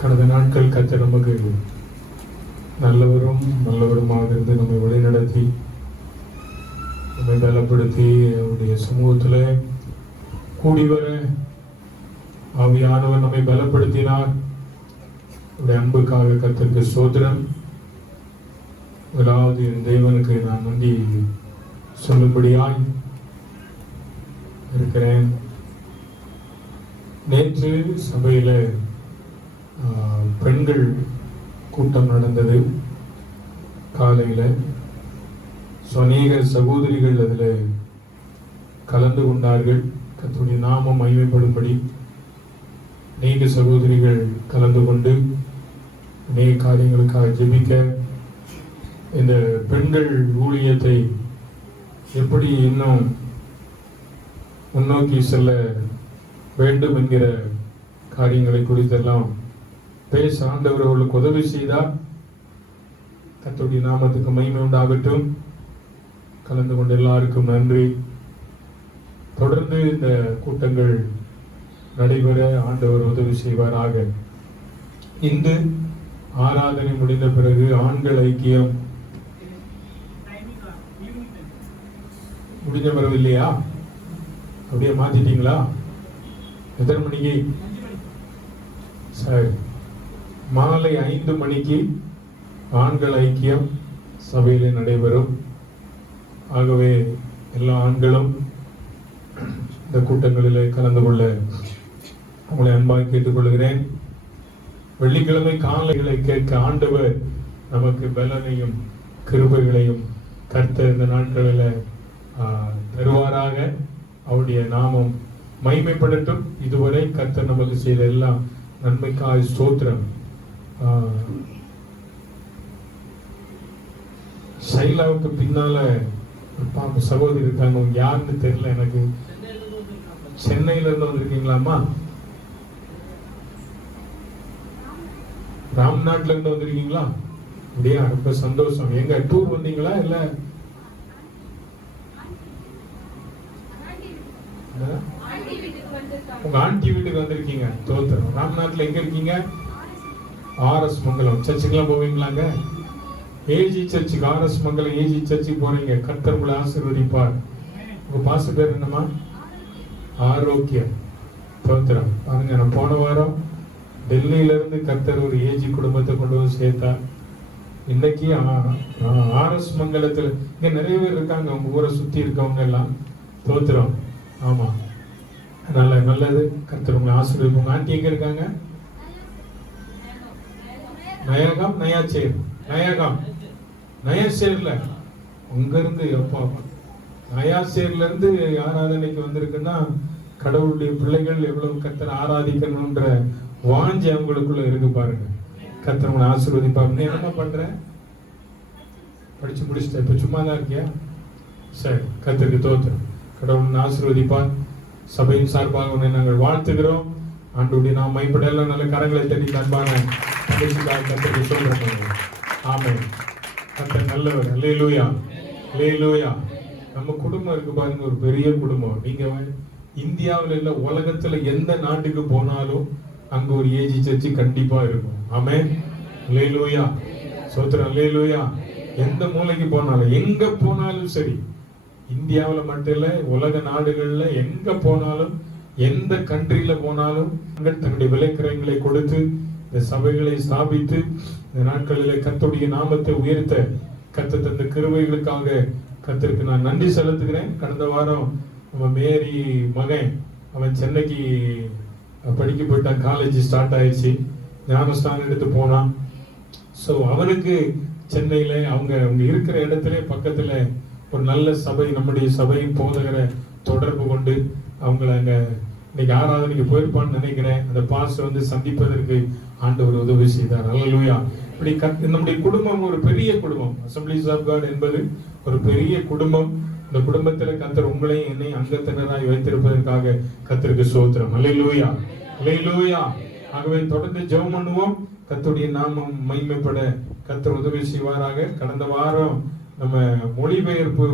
கடந்த நாட்கள் கர்த்தர் நமக்கு நல்லவருமாக இருந்து நம்மை வழிநடத்தி நம்மை பலப்படுத்தி அவருடைய சமூகத்தில் கூடிவர ஆவியானவர் நம்மை பலப்படுத்தினார். அவருடைய அன்புக்காக கர்த்தருக்கு ஸ்தோத்திரம். முதலாவது என் தேவனுக்கு நான் நன்றி சொல்லும்படியாய் இருக்கிறேன். நேற்று சபையில் பெண்கள் கூட்டம் நடந்தது காலையில். அநேக சகோதரிகள் அதில் கலந்து கொண்டார்கள். கர்த்தருடைய நாமம் மகிமைப்படும்படி அநேக சகோதரிகள் கலந்து கொண்டு அநேக காரியங்களுக்காக ஜெபிக்க, இந்த பெண்கள் ஊழியத்தை எப்படி இன்னும் முன்னோக்கி செல்ல வேண்டும் என்கிற காரியங்களை குறித்தெல்லாம் பேச ஆண்டவர் அவர்களுக்கு உதவி செய்தார். கர்த்தருடைய நாமத்துக்கு மகிமை உண்டாகட்டும். கலந்து கொண்ட எல்லாருக்கும் நன்றி. தொடர்ந்து இந்த கூட்டங்கள் நடைபெற ஆண்டவர் உதவி செய்வாராக. இன்று ஆராதனை முடிந்த பிறகு ஆண்கள் ஐக்கியம் முடிஞ்ச பிறகு இல்லையா? அப்படியே மாத்திட்டீங்களா? எத்தனை மணிக்கு? சரி, மாலை 5 மணிக்கு ஆண்கள் ஐக்கியம் சபையில் நடைபெறும். ஆகவே எல்லா ஆண்களும் இந்த கூட்டங்களில் கலந்து கொள்ள உங்களை அன்பாக கேட்டுக்கொள்கிறேன். வெள்ளிக்கிழமை காலைகளை கேட்க ஆண்டவர் நமக்கு பலனையும் கிருபைகளையும் கர்த்தர் இந்த நாட்களில் தருவாராக. அவருடைய நாமம் மகிமைப்படட்டும். இதுவரை கர்த்தர் நமக்கு செய்த எல்லாம் நன்மைக்காய் ஸ்தோத்திரம். சைலாவுக்கு பின்னால ஒரு சகோதரி இருக்காங்க. அவங்க யாருன்னு தெரியல எனக்கு. சென்னையில இருந்து வந்திருக்கீங்களாமா? ராம்நாட்ல இருந்து வந்திருக்கீங்களா? அப்படியே ரொம்ப சந்தோஷம். எங்க டூர் வந்தீங்களா இல்ல உங்க ஆண்டி வீட்டுக்கு வந்திருக்கீங்க? தோத்திரம். ராம்நாட்ல எங்க இருக்கீங்க? ஆர்எஸ் மங்கலம் சர்ச்சுக்கெல்லாம் போவீங்களாங்க? ஏஜி சர்ச்சுக்கு, ஆர்எஸ் மங்கலம் ஏஜி சர்ச்சுக்கு போறீங்க. கர்த்தர் உங்களை ஆசீர்வதிப்பார். உங்க பாச பேர் என்னமா? ஆரோக்கியம். தோத்திரம். பாருங்க, நான் போன வாரம் டெல்லியில இருந்து கர்த்தர் ஒரு ஏஜி குடும்பத்தை கொண்டு வந்து சேர்த்தா. இன்னைக்கு ஆர்எஸ் மங்கலத்துல இங்க நிறைய பேர் இருக்காங்க. உங்க ஊரை சுத்தி இருக்கவங்க எல்லாம். தோத்திரம். ஆமா, நல்லது. கர்த்தர் உங்களை ஆசீர்வதிப்பாங்க. ஆண்டி எங்க இருக்காங்க? நயாகம், நயாச்சேர், நயாகம், நயாசேர்ல. அங்க இருந்து எப்பா நயாசேர்ல இருந்து ஆராதனைக்கு வந்திருக்குன்னா கடவுளுடைய பிள்ளைகள் எவ்வளவு கர்த்தர் ஆராதிக்கணும்ன்ற வாஞ்சி அவங்களுக்குள்ள இருக்கு பாருங்க. கர்த்தர் உங்களை ஆசீர்வதிப்பாங்க. நீ என்ன பண்ற? படிச்சு முடிச்சுட்ட, இப்ப சும்மா தான் இருக்கியா? சரி, கர்த்தருக்கு தோத்திரம். கடவுள் ஆசீர்வதிப்பார். சபையின் சார்பாக உன்னை நாங்கள் வாழ்த்துகிறோம். ஆண்டவருடைய நாம் மைப்பட எல்லாம் நல்ல கரங்களை தட்டி அன்பான கர்த்தருக்கு சொல்றோம். ஆமென். கர்த்தர் நல்லவர். அல்லேலூயா, அல்லேலூயா. நம்ம குடும்பம் இருக்கு பாருங்க, ஒரு பெரிய குடும்பம். நீங்க இந்தியாவில் இல்ல, உலகத்துல எந்த நாட்டுக்கு போனாலும் அங்க ஒரு ஏஜி சர்ச்சு கண்டிப்பா இருக்கும். ஆமென். அல்லேலூயா, சோத்திரம். அல்லேலூயா. எந்த மூலைக்கு போனாலும், எங்க போனாலும் சரி, இந்தியாவில் மட்டும் இல்ல, உலக நாடுகள்ல எங்க போனாலும், எந்த கண்ட்ரியில போனாலும் தன்னுடைய விலைக்கிரயங்களை கொடுத்து இந்த சபைகளை ஸ்தாபித்து இந்த நாட்களில் கர்த்தருடைய நாமத்தை உயர்த்த கர்த்தர் தந்த கிருபைகளுக்காக கர்த்தருக்கு நான் நன்றி செலுத்துகிறேன். கடந்த வாரம் நம்ம மேரி மகன் அவன் சென்னைக்கு படிக்க போயிட்டான். காலேஜ் ஸ்டார்ட் ஆயிடுச்சு. ஞானஸ்தானம் எடுத்து போனான். ஸோ அவனுக்கு சென்னையில அவங்க இருக்கிற இடத்துல பக்கத்துல ஒரு நல்ல சபை, நம்முடைய சபையின் போதகரை தொடர்பு கொண்டு அவங்கள அங்க இன்னைக்கு ஆராதனைக்கு போயிருப்பான்னு நினைக்கிறேன். அந்த பாஸ் வந்து சந்திப்பதற்கு ஆண்டவர் உதவி செய்தார். அல்லேலூயா. இப்படி நம்முடைய குடும்பம் ஒரு பெரிய குடும்பம். அசம்பிளிஸ் ஆஃப் காட் என்பது ஒரு பெரிய குடும்பம். இந்த குடும்பத்துல கர்த்தர் உங்களையும் என்னையும் அங்கத்தினராய் வைத்திருப்பதற்காக கர்த்தருக்கு ஸ்தோத்திரம். அல்லேலூயா, அல்லேலூயா. ஆகவே தொடர்ந்து ஜெபம் பண்ணுவோம். கர்த்தருடைய நாமம் மகிமைப்பட கர்த்தர் உதவி செய்வாராக. கடந்த வாரம் நம்ம மொழிபெயர்ப்பு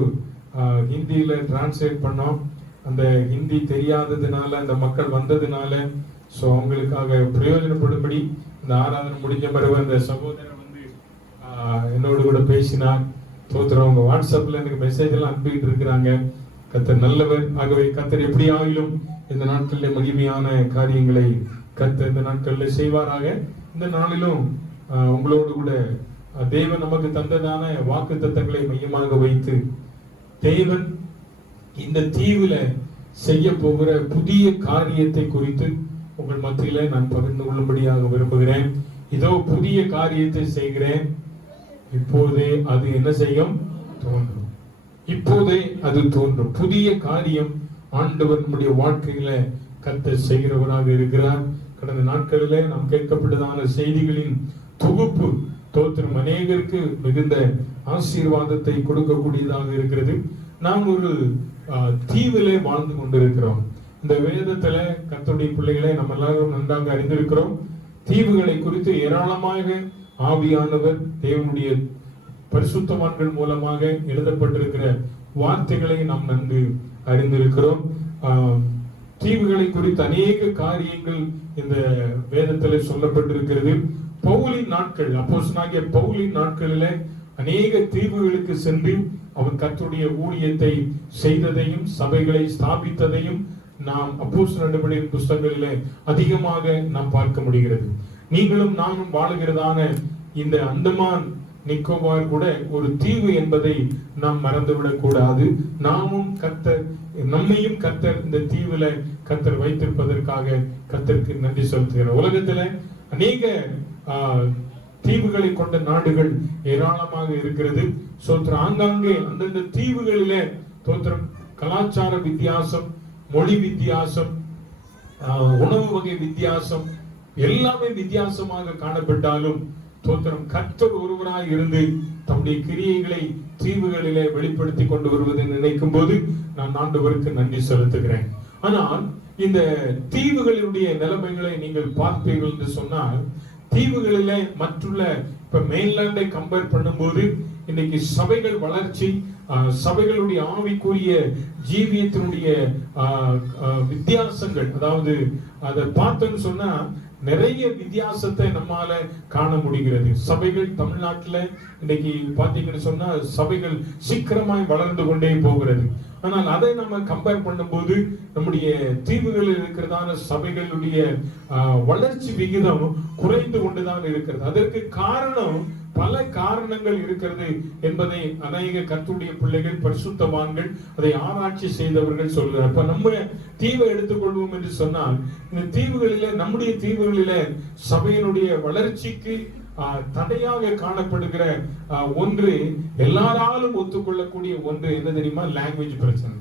ஹிந்தியில டிரான்ஸ்லேட் பண்ணோம். அந்த ஹிந்தி தெரியாததுனால, அந்த மக்கள் வந்ததுனால, ஸோ அவங்களுக்காக பிரயோஜனப்படும்படி இந்த ஆராதனை முடிஞ்ச பிறகு அந்த சகோதரர் வந்து என்னோடு கூட பேசினார். தோத்திரம், அவங்க வாட்ஸ்அப்ல எனக்கு மெசேஜ் எல்லாம் அனுப்பிட்டு இருக்கிறாங்க. கர்த்தர் நல்லவர். ஆகவே கர்த்தர் எப்படி ஆயிலும் இந்த நாட்களில் மகிமையான காரியங்களை கர்த்தர் இந்த நாட்களில் செய்வாராக. இந்த நாளிலும் உங்களோடு கூட தேவன் நமக்கு தந்ததான வாக்கு தத்தங்களை மையமாக வைத்து தேவன் இந்த தீவுல செய்ய போகிற புதிய காரியத்தை குறித்து உங்கள் மத்தியில நான் பகிர்ந்து கொள்ளும்படியாக விரும்புகிறேன். இதோ புதிய காரியத்தை செய்கிறேன், இப்போதே அது என்ன செய்யும்? தோன்றும். இப்போதே அது தோன்றும். புதிய காரியம் ஆண்டவர் நம்முடைய வாழ்க்கையில கர்த்தர் செய்கிறவராக இருக்கிறார். கடந்த நாட்களிலே நாம் கேட்கப்பட்டதான செய்திகளின் தொகுப்பு தோத்திரம் அநேகருக்கு மிகுந்த ஆசீர்வாதத்தை கொடுக்கக்கூடியதாக இருக்கிறது. நாம் ஒரு தீவிலே வாழ்ந்து கொண்டிருக்கிறோம். இந்த வேதத்துல கர்த்தருடைய பிள்ளைகளை நம்ம எல்லாரும் நன்றாக அறிந்திருக்கிறோம். தீவுகளை குறித்து ஏராளமாக ஆவியானவர் தேவனுடைய பரிசுத்தவான்கள் மூலமாக எழுதப்பட்டிருக்கிற வார்த்தைகளை நாம் நன்கு அறிந்திருக்கிறோம். தீவுகளை குறித்து அநேக காரியங்கள் இந்த வேதத்திலே சொல்லப்பட்டிருக்கிறது. பவுலின் நாட்கள், அப்போஸ்தலனாகிய பவுலின் நாட்களிலே அநேக தீவுகளுக்கு சென்று அவன் கர்த்தருடைய ஊழியத்தை செய்ததையும் சபைகளை ஸ்தாபித்ததையும் நாம் அப்போஸ்தலர் நடபடியின் புஸ்தகங்களிலே அதிகமாக நாம் பார்க்க முடிகிறது. நீங்களும் நானும் வாழுகிறதான இந்த அந்தமான் நிக்கோபார் கூட ஒரு தீவு என்பதை நாம் மறந்துவிடக் கூடாது. நாமும் கர்த்தர், நம்மையும் கர்த்தர் இந்த தீவுல கர்த்தர் வைத்திருப்பதற்காக கர்த்தருக்கு நன்றி செலுத்துகிறோம். உலகத்துல அநேக தீவுகளை கொண்ட நாடுகள் ஏராளமாக இருக்கிறது. சோத்திரம், ஆங்காங்கே அந்தந்த தீவுகளிலே தோத்திரம் கலாச்சார வித்தியாசம், மொழி வித்தியாசம், உணவு வகை வித்தியாசம் எல்லாமே வித்தியாசமாக காணப்பட்டாலும் தோத்திரம் கர்த்தர் ஒருவராய் இருந்து தம்முடைய கிரியைகளை தீவுகளிலே வெளிப்படுத்தி கொண்டு வருவதை நினைக்கும் போது நான் ஆண்டவருக்கு நன்றி செலுத்துகிறேன். ஆனால் இந்த தீவுகளினுடைய நிலைமைகளை நீங்கள் பார்ப்பீர்கள் என்று சொன்னால், தீவுகளிலே மற்றுள்ள இப்ப மெயின்லாண்டை கம்பேர் பண்ணும்போது இன்னைக்கு சபைகள் வளர்ச்சி, சபைகளுடைய ஆவிக்குரிய ஜீவியத்தினுடைய வித்தியாசங்கள், அதாவது அதை பார்த்தோன்னு சொன்னா நிறைய வித்தியாசத்தை நம்மால காண முடிகிறது. சபைகள் தமிழ்நாட்டுல இன்னைக்கு பாத்தீங்கன்னு சொன்னா சபைகள் சீக்கிரமாய் வளர்ந்து கொண்டே போகிறது. ஆனால் அதை நம்ம கம்பேர் பண்ணும்போது நம்முடைய தீவுகளில் இருக்கிறதான சபைகளுடைய வளர்ச்சி விகிதம் குறைந்து கொண்டுதான் இருக்கிறது. அதற்கு காரணம் பல காரணங்கள் இருக்கிறது என்பதை அநேக கர்த்தருடைய பிள்ளைகள், பரிசுத்தவான்கள், அதை ஆராய்ச்சி செய்தவர்கள் சொல்கிறார். இப்ப நம்ம தீவை எடுத்துக்கொள்வோம் என்று சொன்னால், இந்த தீவுகளிலே, நம்முடைய தீவுகளிலே சபையினுடைய வளர்ச்சிக்கு தடையாக காணப்படுகிற ஒன்று, எல்லாராலும் ஒத்துக்கொள்ளக்கூடிய ஒன்று என்ன தெரியுமா? லாங்குவேஜ் பிரச்சனை.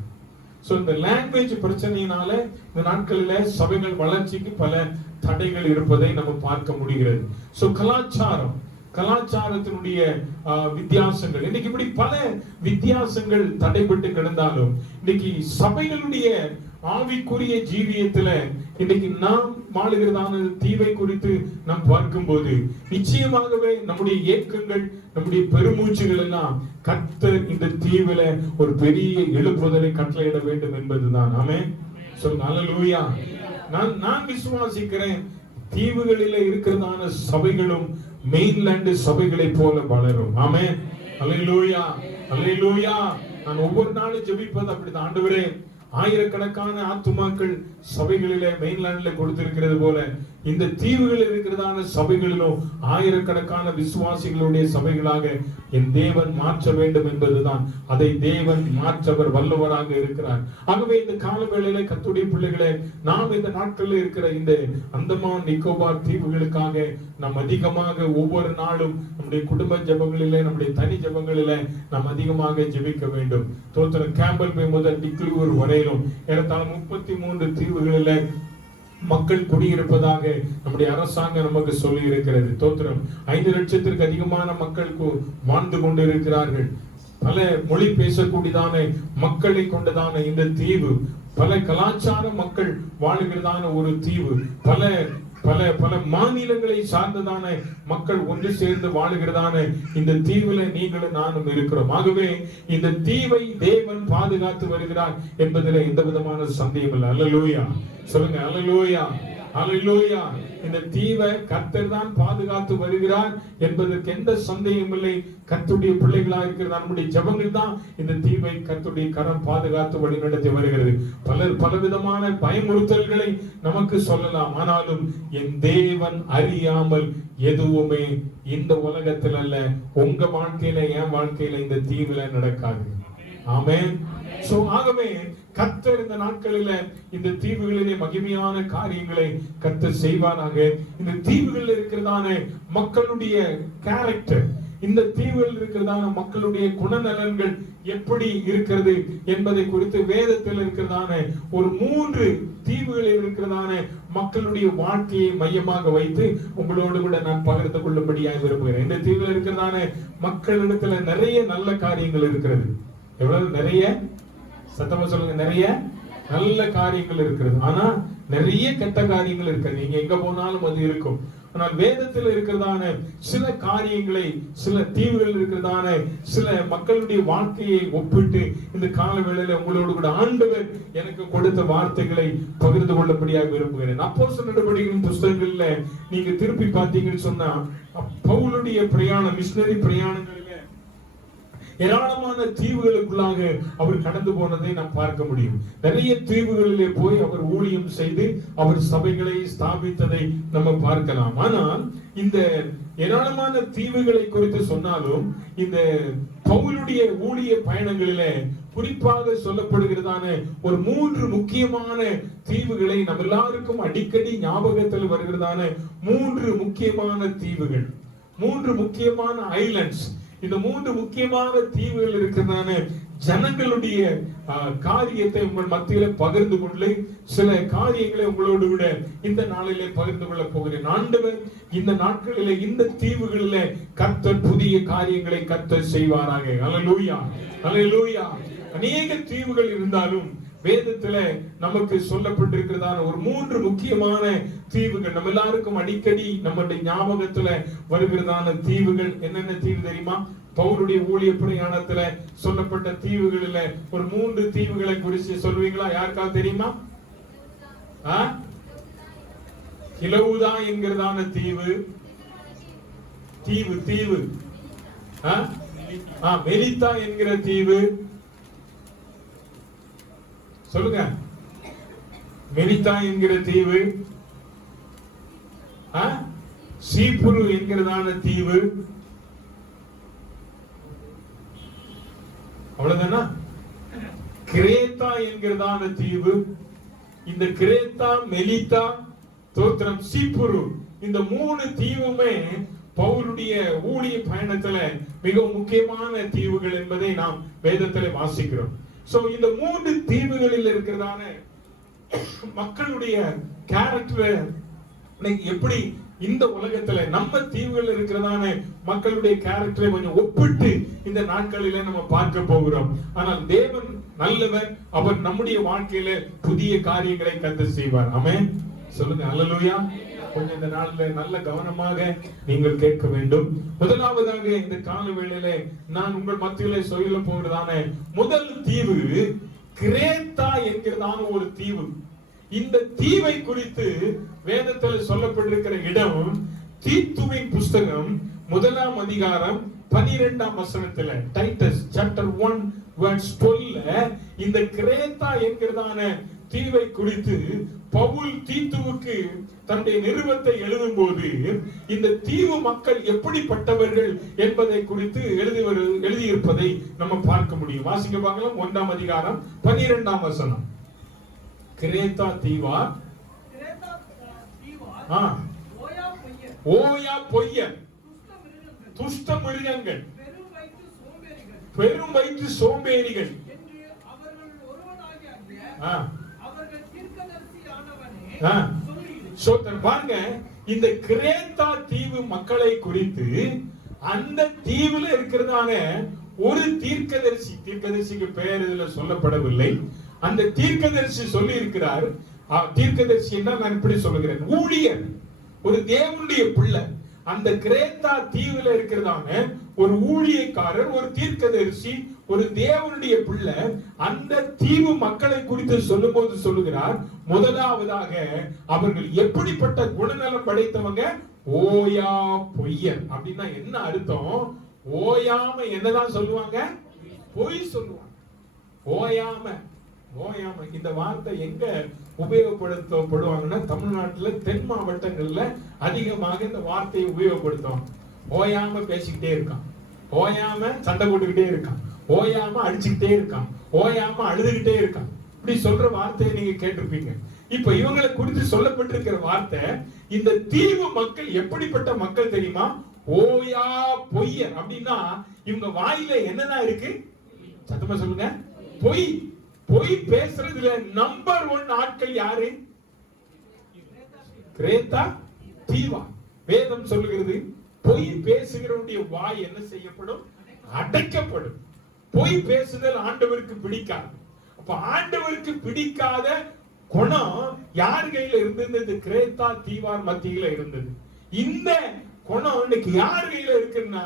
சோ இந்த லாங்குவேஜ் பிரச்சனையினால இந்த நாட்களில சபைகள் வளர்ச்சிக்கு பல தடைகள் இருப்பதை நம்ம பார்க்க முடிகிறது. சோ கலாச்சாரத்தினுடைய வித்தியாசங்கள், இன்னைக்கு இப்படி பல வித்தியாசங்கள் தடைபட்டு கிடந்தாலும் இன்னைக்கு சபைகளுடைய ஆவிக்குரிய ஜீவியத்துல இன்னைக்கு நாம் வாழுகிறதான தீவை குறித்து நாம் பார்க்கும்போது நிச்சயமாகவே நம்முடைய ஏக்கங்கள், நம்முடைய பெருமூச்சுகள் எல்லாம் கர்த்தர் இந்த தீவில ஒரு பெரிய எழுப்புதலை கட்டளையிட வேண்டும் என்பதுதான். ஆமென். சொல்லுங்க அல்லேலூயா. நான் விசுவாசிக்கிறேன், தீவுகளில இருக்கிறதான சபைகளும் மெயின்லாண்டு சபைகளை போல வளரும். ஆமென். அல்லேலூயா, அல்லேலூயா. நான் ஒவ்வொரு நாளும் ஜெபிப்பது அப்படிதான். ஆண்டவரே, ஆயிரக்கணக்கான ஆத்துமாக்கள் சபைகளிலே மெயின்லாண்ட்ல கொடுத்திருக்கிறது போல இந்த தீவுகளில் இருக்கிறதான சபைகளிலும் ஆயிரக்கணக்கான விசுவாசிகளுடைய சபைகளாக என் தேவன் மாற்ற வேண்டும் என்பதுதான். அதை தேவன் மாற்றவர் வல்லவராக இருக்கிறார். ஆகவே இந்த காலவேளையிலே கர்த்தருடைய பிள்ளைகளே, நாம் இந்த நாட்களில் இருக்கிற இந்த அந்தமான் நிக்கோபார் தீவுகளுக்காக நாம் அதிகமாக ஒவ்வொரு நாளும் நம்முடைய குடும்ப ஜெபங்களிலே, நம்முடைய தனி ஜெபங்களிலே நாம் அதிகமாக ஜெபிக்க வேண்டும். தோத்திரம், கேம்பல் பே முதல் டிக்லூர் வரையிலும் ஏறத்தாழ 33 தீவுகளிலே மக்கள் குடியிருப்பதாக நம்முடைய அரசாங்கம் நமக்கு சொல்லி இருக்கிறது. தோத்திரம், 5 லட்சத்திற்கு அதிகமான மக்கள் வாழ்ந்து கொண்டிருக்கிறார்கள். பல மொழி பேசக்கூடியதான மக்களை கொண்டதான இந்த தீவு, பல கலாச்சார மக்கள் வாழுகிறதான ஒரு தீவு, பல பல பல மாநிலங்களை சார்ந்ததான மக்கள் ஒன்று சேர்ந்து வாழுகிறதான இந்த தீவுல நீங்களும் நானும் இருக்கிறோம். ஆகவே இந்த தீவை தேவன் பாதுகாத்து வருகிறார் என்பதில் எந்த விதமான சந்தேகம் இல்லை. அல்லேலூயா. சொல்லுங்க அல்லேலூயா. ஹல்லேலூயா. இந்த தீவை கர்த்தர் தான் பாதுகாத்து வருகிறார் என்பதற்கு எந்த சந்தேகமும் இல்லை. கர்த்தருடைய பிள்ளைகளாக இருக்கிற நம்முடைய ஜெபங்கள் தான் இந்த தீவை கர்த்தருடைய கரம் பாதுகாத்து வழிநடத்தி வருகிறது. பலர் பலவிதமான பயமுறுத்தல்களை நமக்கு சொல்லலாம். ஆனாலும் என் தேவன் அறியாமல் எதுவுமே இந்த உலகத்தில் அல்ல, உங்க வாழ்க்கையில என் வாழ்க்கையில இந்த தீவுல நடக்காது. ஆமென். சோ ஆகவே கர்த்தர் இந்த நாட்களில இந்த தீவுகளிலே மகிமையான காரியங்களை கர்த்தர் செய்வாராக. இந்த தீவுகளில் இருக்கிறதான மக்களுடைய கேரக்டர், இந்த தீவுகளில் இருக்கிறதான மக்களுடைய குணநலன்கள் எப்படி இருக்கிறது என்பதை குறித்து வேதத்தில் இருக்கிறதான ஒரு 3 தீவுகளில் இருக்கிறதான மக்களுடைய வாழ்க்கையை மையமாக வைத்து உங்களோடு கூட நான் பகிர்ந்து கொள்ளும்படியாக விரும்புகிறேன். இந்த தீவில் இருக்கிறதான மக்களிடத்துல நிறைய நல்ல காரியங்கள் இருக்கிறது. எவ்வளவு நிறைய, சத்தமா சொல்லுங்க, நிறைய நல்ல காரியங்கள் இருக்கிறது. ஆனா நிறைய கெட்ட காரியங்கள் இருக்கிறது. நீங்க எங்க போனாலும் அது இருக்கும். ஆனால் வேதத்தில் இருக்கிறதான சில காரியங்களை, சில தீவுகள் இருக்கிறதான சில மக்களுடைய வாழ்க்கையை ஒப்பிட்டு இந்த கால வேளையில உங்களோடு கூட ஆண்டவர் எனக்கு கொடுத்த வார்த்தைகளை பகிர்ந்து கொள்ளபடியாக விரும்புகிறேன். அப்போஸ்தலர் நடவடிக்கைகளின் புத்தகங்கள்ல நீங்க திருப்பி பார்த்தீங்கன்னு சொன்னா பவுலுடைய பிரயாணம், மிஷனரி பிரயாணங்களில ஏராளமான தீவுகளுக்குள்ளாக அவர் கடந்து போனதை நாம் பார்க்க முடியும். நிறைய தீவுகளிலே போய் அவர் ஊழியம் செய்து அவர் சபைகளை ஸ்தாபித்ததை நம்ம பார்க்கலாம். ஆனால் இந்த ஏராளமான தீவுகளை குறித்து சொன்னாலும் இந்த பவுலுடைய ஊழிய பயணங்களிலே குறிப்பாக சொல்லப்படுகிறதான ஒரு 3 முக்கியமான தீவுகளை நம்ம எல்லாருக்கும் அடிக்கடி ஞாபகத்தில் வருகிறதான 3 முக்கியமான தீவுகள், 3 முக்கியமான ஐலண்ட்ஸ். இந்த 3 முக்கியமான தீவுகள் இருக்கிறதான ஜனங்களுடைய காரியத்தை உங்கள் மத்தியில பகிர்ந்து கொண்டு சில காரியங்களை உங்களோடு கூட இந்த நாளிலே பகிர்ந்து கொள்ள போகிறேன். ஆண்டவர் இந்த நாட்களிலே இந்த தீவுகளிலே கர்த்தர் புதிய காரியங்களை கர்த்தர் செய்வாராக. ஹல்லேலூயா, ஹல்லேலூயா. அநேக தீவுகள் இருந்தாலும் வேதத்துல நமக்கு சொல்லப்பட்டிருக்கிறதான ஒரு 3 முக்கியமான தீவுகள் நம்ம எல்லாருக்கும் அடிக்கடி நம்முடைய ஞாபகத்துல வருகிறதான தீவுகள் என்னென்ன தீவு தெரியுமா? பவுலுடைய ஊழிய பிரயாணத்துல சொல்லப்பட்ட தீவுகளில் ஒரு 3 தீவுகளை குறித்து சொல்வீங்களா? யாருக்காவது தெரியுமா? கிலவுதா என்கிறதான தீவு, தீவு தீவு மெலித்தா என்கிற தீவு, சொல்லுங்க. மெலித்தா என்கிற தீவு, சீப்புரு என்கிறதான தீவு, அவ்வளவுதானா? கிரேத்தா என்கிறதான தீவு. இந்த கிரேத்தா, மெலித்தா, தோத்திரம், சீப்புரு, இந்த 3 தீவுமே பவுலுடைய ஊழிய பயணத்துல மிகவும் முக்கியமான தீவுகள் என்பதை நாம் வேதத்திலே வாசிக்கிறோம். சோ இந்த 3 தீவுகளில் இருக்கிறதான மக்களுடைய கேரக்டர் எப்படி இந்த உலகத்துல நம்ம தீவுகள் இருக்கிறதான மக்களுடைய கேரக்டரை கொஞ்சம் ஒப்பிட்டு இந்த நாட்களில நம்ம பார்க்க போகிறோம். ஆனால் தேவன் நல்லவர், அவர் நம்முடைய வாழ்க்கையில புதிய காரியங்களை கர்த்தர் செய்வார். ஆமென். சொல்லுங்க ஹல்லேலூயா. கொஞ்சம் இந்த நாள்ல நல்ல கவனமாக நீங்கள் கேட்க வேண்டும். முதலாவதாக இந்த கால வேளையில நான் உங்கள் மத்தியிலே சொல்ல போகிறதான முதல் தீவு கிரேத்தா என்கிறதான ஒரு தீவு. இந்த தீவை குறித்து வேதத்தில் சொல்லப்பட்டிருக்கிற இடம் தீத்துவின் புஸ்தகம் 1ஆம் அதிகாரம் 12ஆம் வசனத்துல, டைட்டஸ் சாப்டர் 1 verse 12 இந்த கிரேத்தா என்கிறதான தீவை குறித்து பவுல் தீத்துவுக்கு தன்னுடைய நிருபத்தை எழுதும் போது இந்த தீவு மக்கள் எப்படிப்பட்டவர்கள் என்பதை குறித்து எழுதியிருப்பதை நம்ம பார்க்க முடியும். வாசிக்க பார்க்கலாம். 1ஆம் அதிகாரம் 12ஆம் வசனம். கிரேத்தா தீவா, ஓயா பொய்யர், துஷ்ட மிருகங்கள், பெரும் வயிற்று சோம்பேறிகள், பாருங்க. இந்த கிரேத்தா தீவு மக்களை குறித்து அந்த தீவுல இருக்கிறதான ஒரு தீர்க்கதரிசிக்கு பெயர் இதுல சொல்லப்படவில்லை. அந்த தீர்க்கதரிசி சொல்லி இருக்கிறார். தீர்க்கதரிசி என்ன நான் இப்படி சொல்லுகிறேன், ஊழியர், ஒரு தேவனுடைய பிள்ளை. அந்த கிரேத்தா தீவுல இருக்கிறதான ஒரு ஊழியக்காரர், ஒரு தீர்க்கதரிசி, ஒரு தேவனுடைய பிள்ளை அந்த தீவு மக்களை குறித்து சொல்லும் போது சொல்லுகிறார், முதலாவதாக அவர்கள் எப்படிப்பட்ட குணநலம் படைத்தவங்க? ஓயா பொய்யர். அப்படின்னா என்ன அர்த்தம்? ஓயாம என்னதான் சொல்லுவாங்க? பொய் சொல்லுவாங்க. ஓயாம ஓயாம இந்த வார்த்தை எங்க உபயோகப்படுத்தப்படுவாங்கன்னா, தமிழ்நாட்டுல தென் மாவட்டங்கள்ல அதிகமாக இந்த வார்த்தையை உபயோகப்படுத்துவாங்க. ஓயாம பேசிக்கிட்டே இருக்கான், ஓயாம சண்டை போட்டுக்கிட்டே இருக்கான், ஓயாம அடிச்சுக்கிட்டே இருக்கான், ஓயாம அழுதுகிட்டே இருக்கான். இப்படி சொல்ற வார்த்தையை நீங்க கேட்டிருப்பீங்க. இப்ப இவங்களை குறித்து சொல்லப்பட்டிருக்கிற வார்த்தை, இந்த தீவு மக்கள் எப்படிப்பட்ட மக்கள் தெரியுமா? ஓயா பொய்யர். அப்படின்னா இவங்க வாயில என்னதான் இருக்கு? சத்தமா சொல்லுங்க. பொய். பொய் பேசுறதுல நம்பர் 1 ஆட்கள் யாரு? கிரேத்தா தீவா. வேதம் சொல்லுகிறது, பொய் பேசுகிறவருடைய வாய் என்ன செய்யப்படும்? அடைக்கப்படும். பொய் பேசுதல் ஆண்டவருக்கு பிடிக்காது. அப்ப ஆண்டவருக்கு பிடிக்காத குணம் யார் கையில இருந்தது? கிரேத்தா தீவார் மத்தியில இருந்தது. இந்த குணம் இன்னைக்கு யார் கையில இருக்குன்னா,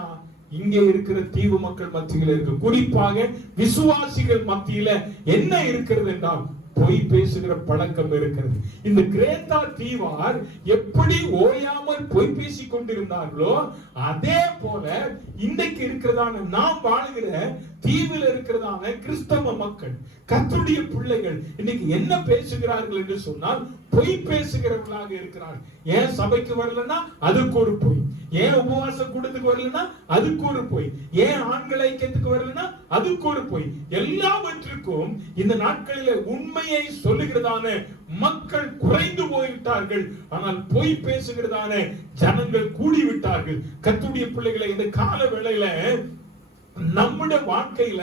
இங்கே இருக்கிற தீவு மக்கள் மத்தியில இருக்கு. குறிப்பாக விசுவாசிகள் மத்தியில என்ன இருக்கிறது என்றால், பொய் பேசுகிற பழக்கம் இருக்கிறது. இந்த கிரேத்தா தீவார் எப்படி ஓயாமல் பொய் பேசிக் கொண்டிருந்தார்களோ, அதே போல இன்றைக்கு இருக்கிறதான நாம் வாழுகிற தீவில் இருக்கிறதான கிறிஸ்தவ மக்கள், கர்த்தருடைய பிள்ளைகள் இன்னைக்கு என்ன பேசுகிறார்கள் என்று சொன்னால், பொய் பேசுகிறவர்களாக இருக்கிறார்கள். ஏன் சபைக்கு வரலன்னா அதுக்கு ஒரு பொய், ஏன் உபவாச கூட்டத்துக்கு வரலன்னா அதுக்கு ஒரு பொய், ஏன் ஆண்கள் ஐக்கியத்துக்கு வரலன்னா அதுக்கு ஒரு பொய். எல்லாவற்றுக்கும் இந்த நாட்களில் உண்மையை சொல்லுகிறதான மக்கள் குறைந்து போய்விட்டார்கள். ஆனால் பொய் பேசுகிறதான ஜனங்கள் கூடிவிட்டார்கள். கர்த்தருடைய பிள்ளைகளை இந்த கால வேளையில நம்முடைய வாழ்க்கையில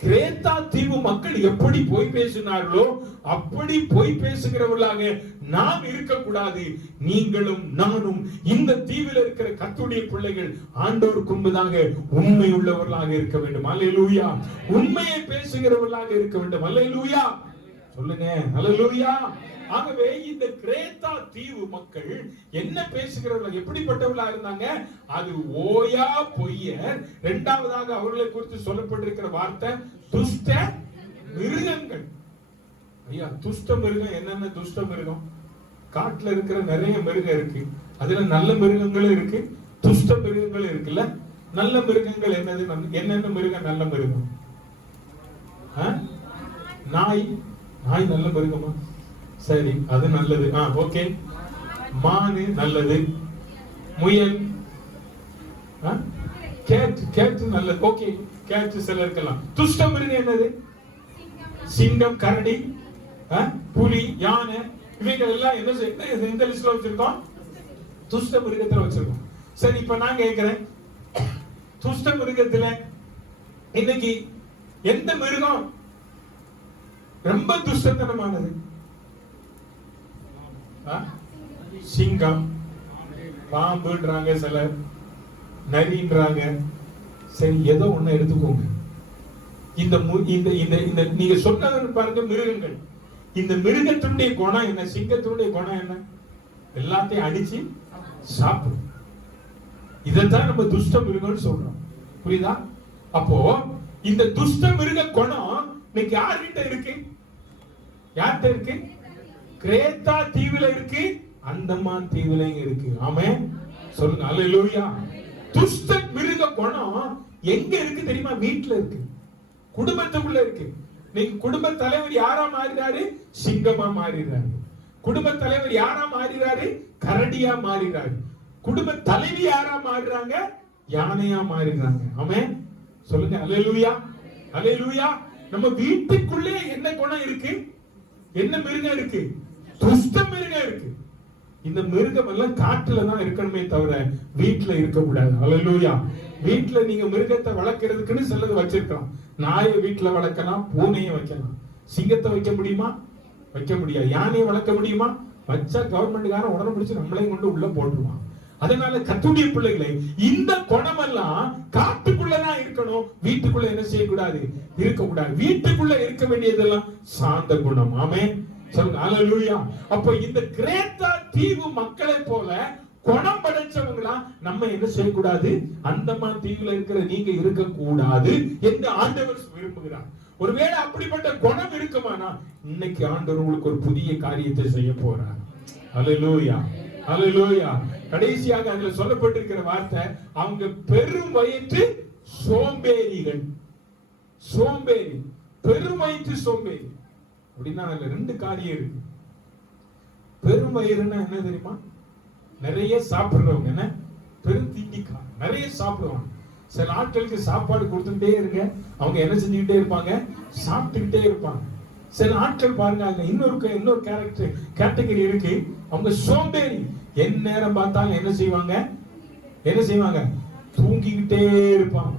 கிரேத்தா தீவு மக்கள் எப்படி பொய் பேசினார்களோ அப்படி பொய் பேசுகிறவர்களாக நாம் இருக்கக்கூடாது. நீங்களும் நானும் இந்த தீவில் இருக்கிற கர்த்தருடைய பிள்ளைகள் ஆண்டவருக்கு முன்பதாக உண்மை உள்ளவர்களாக இருக்க வேண்டும். அல்லேலூயா. உண்மையை பேசுகிறவர்களாக இருக்க வேண்டும். அல்லேலூயா சொல்லுங்க. அல்லேலூயா. ஆகவே இந்த கிரேத்தா தீவு மக்கள் என்ன பேசுகிறவர்கள், எப்படிப்பட்டவர்களா இருந்தாங்க? அது ஓயா பொய்யர். இரண்டாவதாக அவர்களை குறித்து சொல்லப்பட்டிருக்கிற வார்த்தை துஷ்ட மிருகங்கள். ஐயா, துஷ்ட மிருகம் என்னென்ன? துஷ்ட மிருகம் காட்டுல இருக்கிற நிறைய மிருகம் இருக்கு. அதுல நல்ல மிருகங்களும் இருக்கு, துஷ்ட மிருகங்களும் இருக்குல்ல. நல்ல மிருகங்கள் என்னது? என்னென்ன மிருகம் நல்ல மிருகம்? நாய். நாய் நல்ல மிருகமா? சரி, அது நல்லது. ஓகே. மானு நல்லது. முயல், கேட் நல்லது. ஓகே, கேட் சில இருக்கலாம். துஷ்ட மிருகம் என்னது? சிங்கம், கரடி, புலி, யானை, இவைகள் எல்லாம் என்ன எந்த லிஸ்ட்ல வச்சிருக்கோம்? துஷ்ட மிருகத்துல வச்சிருக்கோம். சரி, இப்ப நான் கேட்கிறேன், துஷ்ட மிருகத்துல இன்னைக்கு எந்த மிருகம் ரொம்ப துஷ்டத்தனமானது? சிங்கம், பாம்புன்றாங்க சிலர், நரின்றாங்க. சரி, ஏதோ ஒண்ணு எடுத்துக்கோங்க. இந்த நீங்க சொன்னது பாருங்க, மிருகங்கள். இந்த மிருகத்தினுடைய குணம் என்ன? சிங்கத்தினுடைய குணம் என்ன? எல்லாத்தையும் அடிச்சு சாப்பிடும். இதைத்தான் நம்ம துஷ்ட மிருகம்னு சொல்றோம். புரியுதா? அப்போ இந்த துஷ்ட மிருக குணம் இன்னைக்கு யார்கிட்ட இருக்கு? யார்கிட்ட இருக்கு? கிரேத்தா தீவுல இருக்கு, அந்தமான் தீவுல இருக்கு. ஆமென் சொல்லுங்க. அல்லேலூயா. துஷ்ட மிருக குணம் எங்க இருக்கு தெரியுமா? வீட்டுல இருக்கு, குடும்பத்துக்குள்ள இருக்கு. நீங்க குடும்ப தலைவர் யாரா மாறிறாரு? சிங்கமா மாறிறாரு. குடும்ப தலைவர் யாரா மாறிறாரு? கரடியா மாறிறாரு. குடும்ப தலைவி யாரா மாறுறாங்க? யானையா மாறிறாங்க. ஆமென் சொல்லுங்க. அல்லேலூயா. அல்லேலூயா. நம்ம வீட்டுக்குள்ளே என்ன குணம் இருக்கு? என்ன மிருகம் இருக்கு? துஷ்ட மிருகம் இருக்கு. இந்த மிருகம் எல்லாம் காட்டுல தான் இருக்கணுமே தவிர வீட்டுல இருக்க கூடாது. அல்லேலூயா. வீட்டுல நீங்க மிருகத்தை வளர்க்கறதுக்குன்னு சிலது வச்சிருக்கலாம். நாயை வீட்டுல வளர்க்கலாம், பூனையை வைக்கலாம். சிங்கத்தை வைக்க முடியுமா? வைக்க முடியாது. யானையை வளர்க்க முடியுமா? வச்சா கவர்மெண்ட்காரன் உடனே பிடிச்சு நம்மளையும் கொண்டு உள்ள போட்டுருவான். அதனால கர்த்தருடைய பிள்ளைகளை இந்த குணம் எல்லாம் காட்டுக்குள்ளதான் இருக்கணும். வீட்டுக்குள்ள என்ன செய்யக்கூடாது? இருக்கக்கூடாது. வீட்டுக்குள்ள இருக்க வேண்டியதெல்லாம் சாந்த குணம். ஆமென் சொல்லுங்க. அல்லேலூயா. அப்ப இந்த கிரேத்தா தீவு மக்களை போல குணம் படைச்சவங்களா நம்ம என்ன செய்யக்கூடாது? அந்தமான் தீவுல இருக்கிற நீங்க இருக்க கூடாது என்று ஆண்டவர் விரும்புகிறார். ஒருவேளை அப்படிப்பட்ட குணம் இருக்குமானா இன்னைக்கு ஆண்டவர் உங்களுக்கு ஒரு புதிய காரியத்தை செய்ய போறார். அல்லேலூயா, அல்லேலூயா. கடைசியாக அதுல சொல்லப்பட்டிருக்கிற வார்த்தை, அவங்க பெரும் வயிற்று சோம்பேறிகள். சோம்பேறி, பெரும் வயிற்று சோம்பேறி அப்படின்னா அதுல ரெண்டு காரியம் இருக்கு. பெரும் வயிறுன்னா என்ன தெரியுமா? நிறைய சாப்பிடுறவங்க, என்ன பெரும் திண்டிக்கா, நிறைய சாப்பிடுவாங்க. சில ஆட்களுக்கு சாப்பாடு கொடுத்துட்டே இருங்க, அவங்க என்ன செஞ்சுக்கிட்டே இருப்பாங்க? சாப்பிட்டுக்கிட்டே இருப்பாங்க. சில ஆட்கள் பாருங்க, இன்னொரு கேட்டகரி இருக்கு, அவங்க சோம்பேறி. என் நேரம் பார்த்தாலும் என்ன செய்வாங்க? தூங்கிக்கிட்டே இருப்பாங்க,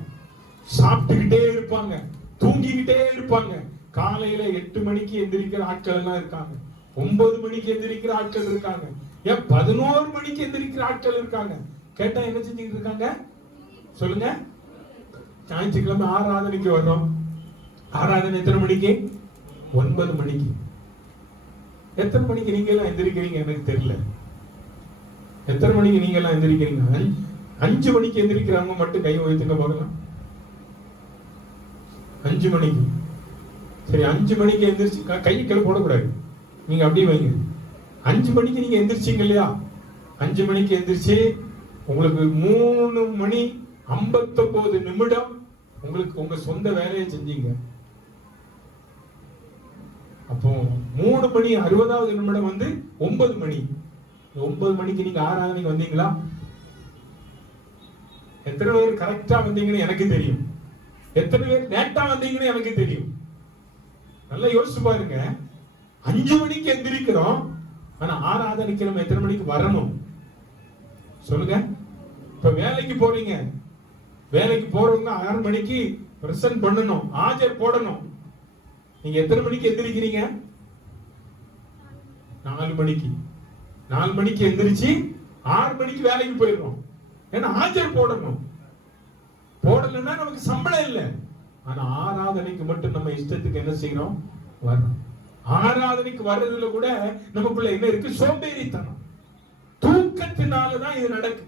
சாப்பிட்டுக்கிட்டே இருப்பாங்க, தூங்கிக்கிட்டே இருப்பாங்க. காலையில 8 மணிக்கு எந்திரிக்கிற ஆட்கள் எல்லாம் இருக்காங்க, 9 மணிக்கு எந்திரிக்கிற ஆட்கள் இருக்காங்க, 11 மணிக்கு எந்திரிக்கிற ஆட்கள் இருக்காங்க. கேட்டா என்ன செஞ்சுக்கிட்டு இருக்காங்க சொல்லுங்க? ஞாயிற்றுக்கிழமை ஆராதனைக்கு வர்றோம். ஆராதனை எத்தனை மணிக்கு? 9 மணிக்கு. எத்தனை மணிக்கு நீங்க எல்லாம் எந்திரிக்கிறீங்க எனக்கு தெரியல. எத்தனை மணிக்கு நீங்க எல்லாம் எந்திரிக்கிறீங்க? 5 மணிக்கு எந்திரிக்கிறவங்க மட்டும் கை வைத்துங்க போகலாம். 5 மணிக்கு. சரி, 5 மணிக்கு எந்திரிச்சு கையை கீழே போடக்கூடாது, நீங்க அப்படியே வைங்க. 5 மணிக்கு நீங்க எந்திரிச்சீங்க இல்லையா? 5 மணிக்கு எந்திரிச்சு உங்களுக்கு 3 மணி 59 நிமிடம் உங்களுக்கு உங்க சொந்த வேலையை செஞ்சீங்க. அப்போ 3 மணி 60வது நிமிடம் வந்து 9 மணி. 9 மணிக்கு நீங்க ஆராதனைக்கு வந்தீங்களா? எத்தனை பேர் கரெக்டா வந்தீங்கன்னு எனக்கு தெரியும், எத்தனை பேர் லேட்டா வந்தீங்கன்னு எனக்கு தெரியும். நல்லா யோசிச்சு பாருங்க. 5 மணிக்கு எந்திரிக்கிறோம், ஆனா ஆராதனைக்கு நம்ம எத்தனை மணிக்கு வரணும் சொல்லுங்க? இப்ப வேலைக்கு போறீங்க, வேலைக்கு போறவங்க 6 மணிக்கு பிரசன்ட் பண்ணணும், ஆஜர் போடணும். நீங்க எத்தனை மணிக்கு எந்திரிக்கிறீங்க? 4 மணிக்கு. 4 மணிக்கு எந்திரிச்சு 6 மணிக்கு வேலைக்கு போயிடுறோம். ஏன்னா ஆஜர் போடணும். போடலன்னா நமக்கு சம்பளம் இல்லை. ஆனா ஆராதனைக்கு மட்டும் நம்ம இஷ்டத்துக்கு என்ன செய்யறோம்? வர்றோம். ஆராதனைக்கு வர்றதுல கூட நமக்குள்ள என்ன இருக்கு? சோம்பேறித்தனம். தூக்கத்தினாலதான் இது நடக்கு.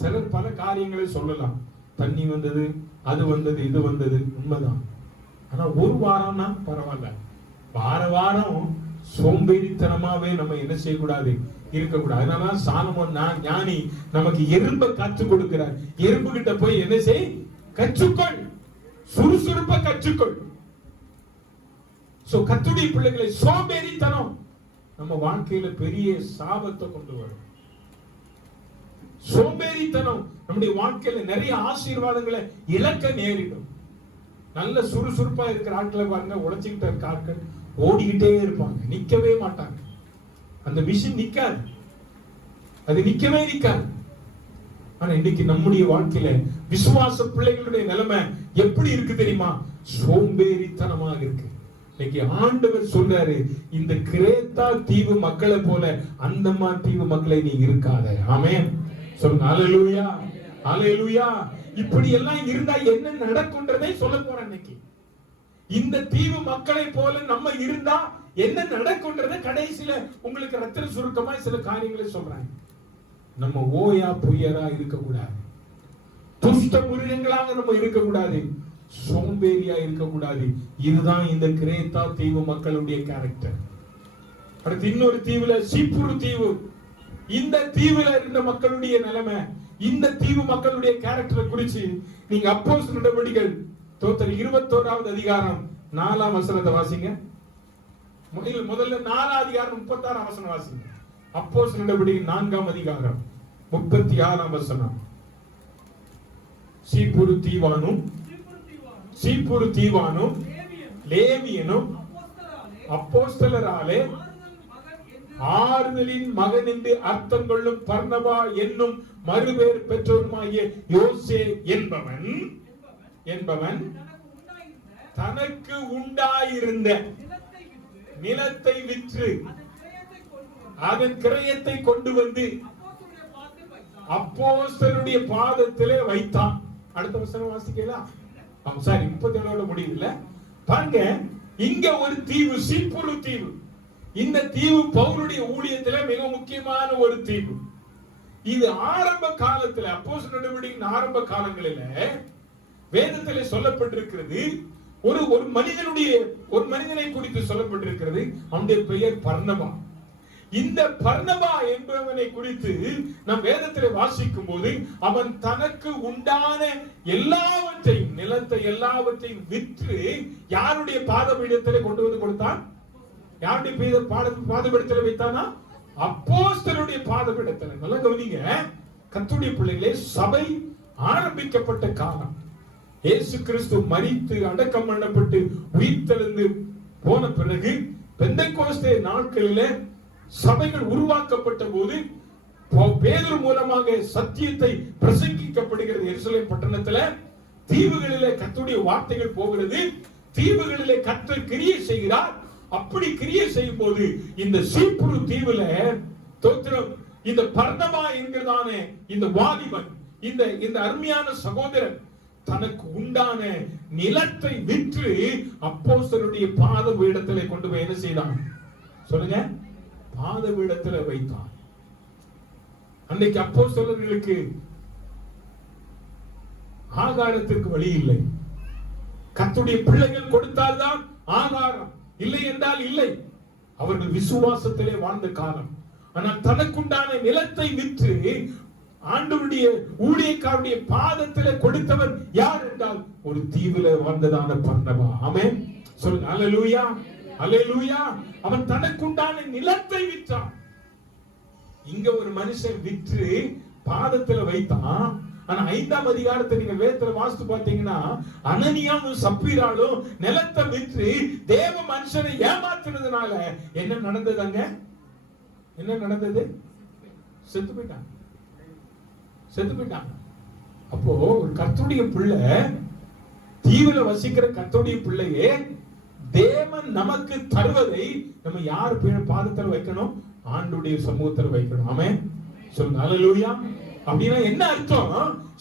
சிலர் பல காரியங்களை சொல்லலாம், தண்ணி வந்தது, அது வந்தது, இது வந்தது, உண்மைதான். ஆனா ஒரு வாரம்னா பரவாயில்ல, வாரம் சோம்பேறித்தனமாவே நம்ம என்ன செய்யக்கூடாது? இருக்கக்கூடாது. அதனால சாலமோன் ஞானி நமக்கு எறும்பை கற்றுக் கொடுக்கிறார். எறும்பு கிட்ட போய் என்ன செய்? கற்றுக்கொள், சுறுசுறுப்ப கற்றுக்கொள். கர்த்தருடைய பிள்ளைகளை, சோம்பேறித்தனம் நம்ம வாழ்க்கையில பெரிய சாபத்தை கொண்டு வரும். சோம்பேறித்தனம் நம்முடைய வாழ்க்கையில நிறைய ஆசீர்வாதங்களை இழக்க நேரிடும். நல்ல சுறுசுறுப்பா இருக்கிற ஆட்களை பாருங்க, உழைச்சிக்கிட்ட இருக்க ஆட்கள் ஓடிக்கிட்டே இருப்பாங்க, நிக்கவே மாட்டாங்க. அந்த மிஷின் நிக்காது, அது நிக்கவே நிக்காது. ஆனா இன்னைக்கு நம்முடைய வாழ்க்கையில விசுவாச பிள்ளைகளுடைய நிலைமை எப்படி இருக்கு தெரியுமா? சோம்பேறித்தனமாக இருக்கு. இன்னைக்கு ஆண்டவர் சொல்றாரு, இந்த கிரேத்தா தீவு மக்களை போல அந்தமான் தீவு மக்களை நீ இருக்காத. ஆமென் சொல்லுங்க. அல்லேலூயா, அல்லேலூயா. இப்படி எல்லாம் இருந்தா என்ன நடக்கும்ன்றதை சொல்ல போறேன் இன்னைக்கு. இந்த தீவு மக்களை போல நம்ம இருந்தா என்ன நடக்கும்ன்றதை கடைசியில உங்களுக்கு ரத்தின சுருக்கமா சில காரியங்களை சொல்றேன். நம்ம ஓயா பொய்யரா இருக்கக்கூடாது, துஷ்ட மிருகங்களாக நம்ம இருக்கக்கூடாது, சோம்பேறியா இருக்கக்கூடாது. இதுதான் இந்த கிரேத்தா தீவு மக்களுடைய கேரக்டர். அடுத்து இன்னொரு தீவுல, சீப்புரு தீவு, இந்த தீவுல இருந்த மக்களுடைய நிலைமை, இந்த தீவு மக்களுடைய கேரக்டரை குறிச்சு நீங்க அப்போஸ்தலர் நடவடிக்கைகள் 21வது அதிகாரம் 4ஆம் வசனத்தை வாசிங்க. முதல்ல 4ஆம் அதிகாரம் 36ஆம் வசனம் வாசிங்க. அப்போஸ்தலர் நடவடிக்கைகள் 4ஆம் அதிகாரம் 36ஆம் வசனம். சீப்புரு தீவானும் லேவியனும் அப்போஸ்தலராலே ஆறுதலின் மகன் என்று அர்த்தம் கொள்ளும் பர்னபா என்னும் மறுபேர் பெற்றோருமாகிய யோசே என்பவன் தனக்கு உண்டாயிருந்த நிலத்தை விற்று அதன் கிரயத்தை கொண்டு வந்து அப்போஸ்தலருடைய பாதத்திலே வைத்தான். அடுத்த வசனம் வாசிக்கலாம். சாரி, 37 முடியல பாருங்க. இங்க ஒரு தீவு, சீப்புரு தீவு. இந்த தீவு பவுலுடைய ஊழியத்திலே மிக முக்கியமான ஒரு தீவு. இது ஆரம்ப காலத்துல, அப்போஸ்தலர் நடவடிக்கையின் ஆரம்ப காலங்களில வேதத்திலே சொல்லப்பட்டிருக்கிறது. ஒரு மனிதனை குறித்து சொல்லப்பட்டிருக்கிறது. அவனுடைய பெயர் பர்னபா. இந்த பர்னபா என்பவனை குறித்து நாம் வேதத்திலே வாசிக்கும் போது அவன் தனக்கு உண்டான எல்லாவற்றையும், நிலத்தை எல்லாவற்றையும் விற்று யாருடைய பாதபீடத்திலே கொண்டு வந்து கொடுத்தான்? யாருடைய பாதபீடத்திலே வைத்தானா? அப்போஸ்தலருடைய பாதபீடத்திலே. நல்லா கவனிங்க, கர்த்தருடைய பிள்ளைகளே, சபை ஆரம்பிக்கப்பட்ட காலம், இயேசு கிறிஸ்து மரித்து அடக்கம் பண்ணப்பட்டு உயிர்த்தெழுந்து போன பிறகு பெந்தெக்கோஸ்தே நாட்களிலே சபைகள் உருவாக்கப்பட்ட போது பேதுரு மூலமாக சத்தியத்தை பிரசங்கிக்கப்படுகிறது. எருசலேம் பட்டணத்துல தீவுகளிலே கர்த்தருடைய வார்த்தைகள் போகிறது. தீவுகளிலே கர்த்தர் கிரியை செய்கிறார். அப்படி கிரியை செய்யும் போது இந்த சீப்புரு தீவுல தோத்திரம் இந்த பர்னபா என்கிறதான இந்த வாலிபன், இந்த அருமையான சகோதரன் தனக்கு உண்டான நிலத்தை விற்று அப்போஸ்தலருடைய பாதபீடத்திலே கொண்டு போய் என்ன செய்தான்? சொல்லுங்க, பாதபீடத்திலே வைத்தான். அன்னைக்கு அப்போஸ்தலர்களுக்கு ஆகாரத்திற்கு வழி இல்லை. கர்த்தருடைய பிள்ளைகள் கொடுத்தால்தான் ஆகாரம், இல்லை என்றால் இல்லை. அவர்கள் விசுவாசத்திலே வாழ்ந்த காலம். ஆனால் தனக்குண்டான நிலத்தை விற்று ஆண்டவருடைய ஊழியக்காரருடைய பாதத்திலே கொடுத்தவர் யார் என்றால் ஒரு தீவில வாழ்ந்ததான பர்னபா. ஆமென் சொல்லுங்க, அல்லேலூயா, அல்லேலூயா. அவன் தனக்குண்டான நிலத்தை விற்றான். இங்க ஒரு மனுஷன் விற்று பாதத்துல வைத்தான். ஆனா 5ஆம் அதிகாரத்தை நீங்க வேதத்துல வாசித்து பார்த்தீங்கன்னா, அனனியாவும் சப்பீராலும் நிலத்தை விற்று தேவ மனுஷனை ஏமாத்துனதுனால என்ன நடந்ததுங்க? என்ன நடந்தது? செத்து போயிட்டாங்க, செத்து போயிட்டாங்க. அப்போ ஒரு கர்த்தருடைய பிள்ளை, தீவிர வசிக்கிற கர்த்தருடைய பிள்ளையே, தேவன் நமக்கு தருவதை நம்ம யார் பாதத்தில் வைக்கணும்? ஆண்டுடைய சமூகத்தில் வைக்கணும். ஆமென் சொல்லுங்க, அல்லேலூயா. அப்படின்னா என்ன அர்த்தம்?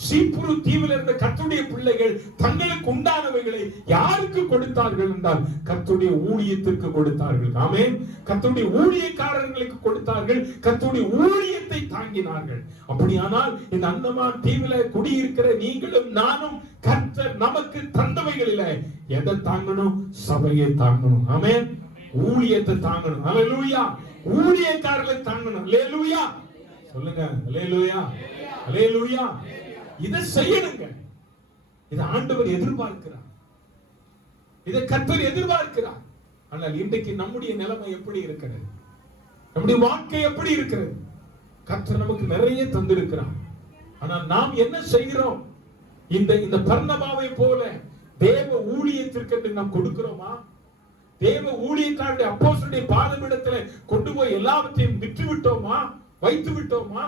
சீப்புரு தீவில் இருந்த கர்த்தருடைய பிள்ளைகள் தங்களுக்கு உண்டானவைகளை யாருக்கு கொடுத்தார்கள் என்றால் கர்த்தருடைய ஊழியத்திற்கு கொடுத்தார்கள். ஆமென். கர்த்தருடைய ஊழியக்காரர்களுக்கு கொடுத்தார்கள். கர்த்தருடைய ஊழியத்தை தாங்கினார்கள். அப்படியானால் இந்த அந்தமான் தீவில குடியிருக்கிற நீங்களும் நானும் கர்த்தர் நமக்கு தந்தவைகளில எதை தாங்கணும்? சபையை தாங்கணும். ஆமென். ஊழியத்தை தாங்கணும். அல்லேலூயா. ஊழியக்காரர்களை தாங்கணும். அல்லேலூயா சொல்லுங்க, அல்லேலூயா, அல்லேலூயா. இதை செய்யணுங்க. இதை ஆண்டவர் எதிர்பார்க்கிறார். இதை கர்த்தர் எதிர்பார்க்கிறார். ஆனால் இன்றைக்கு நம்முடைய நிலைமை எப்படி இருக்கிறது? நம்முடைய வாழ்க்கை எப்படி இருக்கிறது? கர்த்தர் நமக்கு நிறைய தந்திருக்கிறார். ஆனால் நாம் என்ன செய்கிறோம்? இந்த பர்னபாவை போல தேவ ஊழியத்திற்கு நாம் கொடுக்கிறோமா? தேவ ஊழியக்காரருடைய அப்போஸ்தலருடைய பாதபீடத்திலே கொண்டு போய் எல்லாவற்றையும் விற்று விட்டோமா? வைத்து விட்டோமா?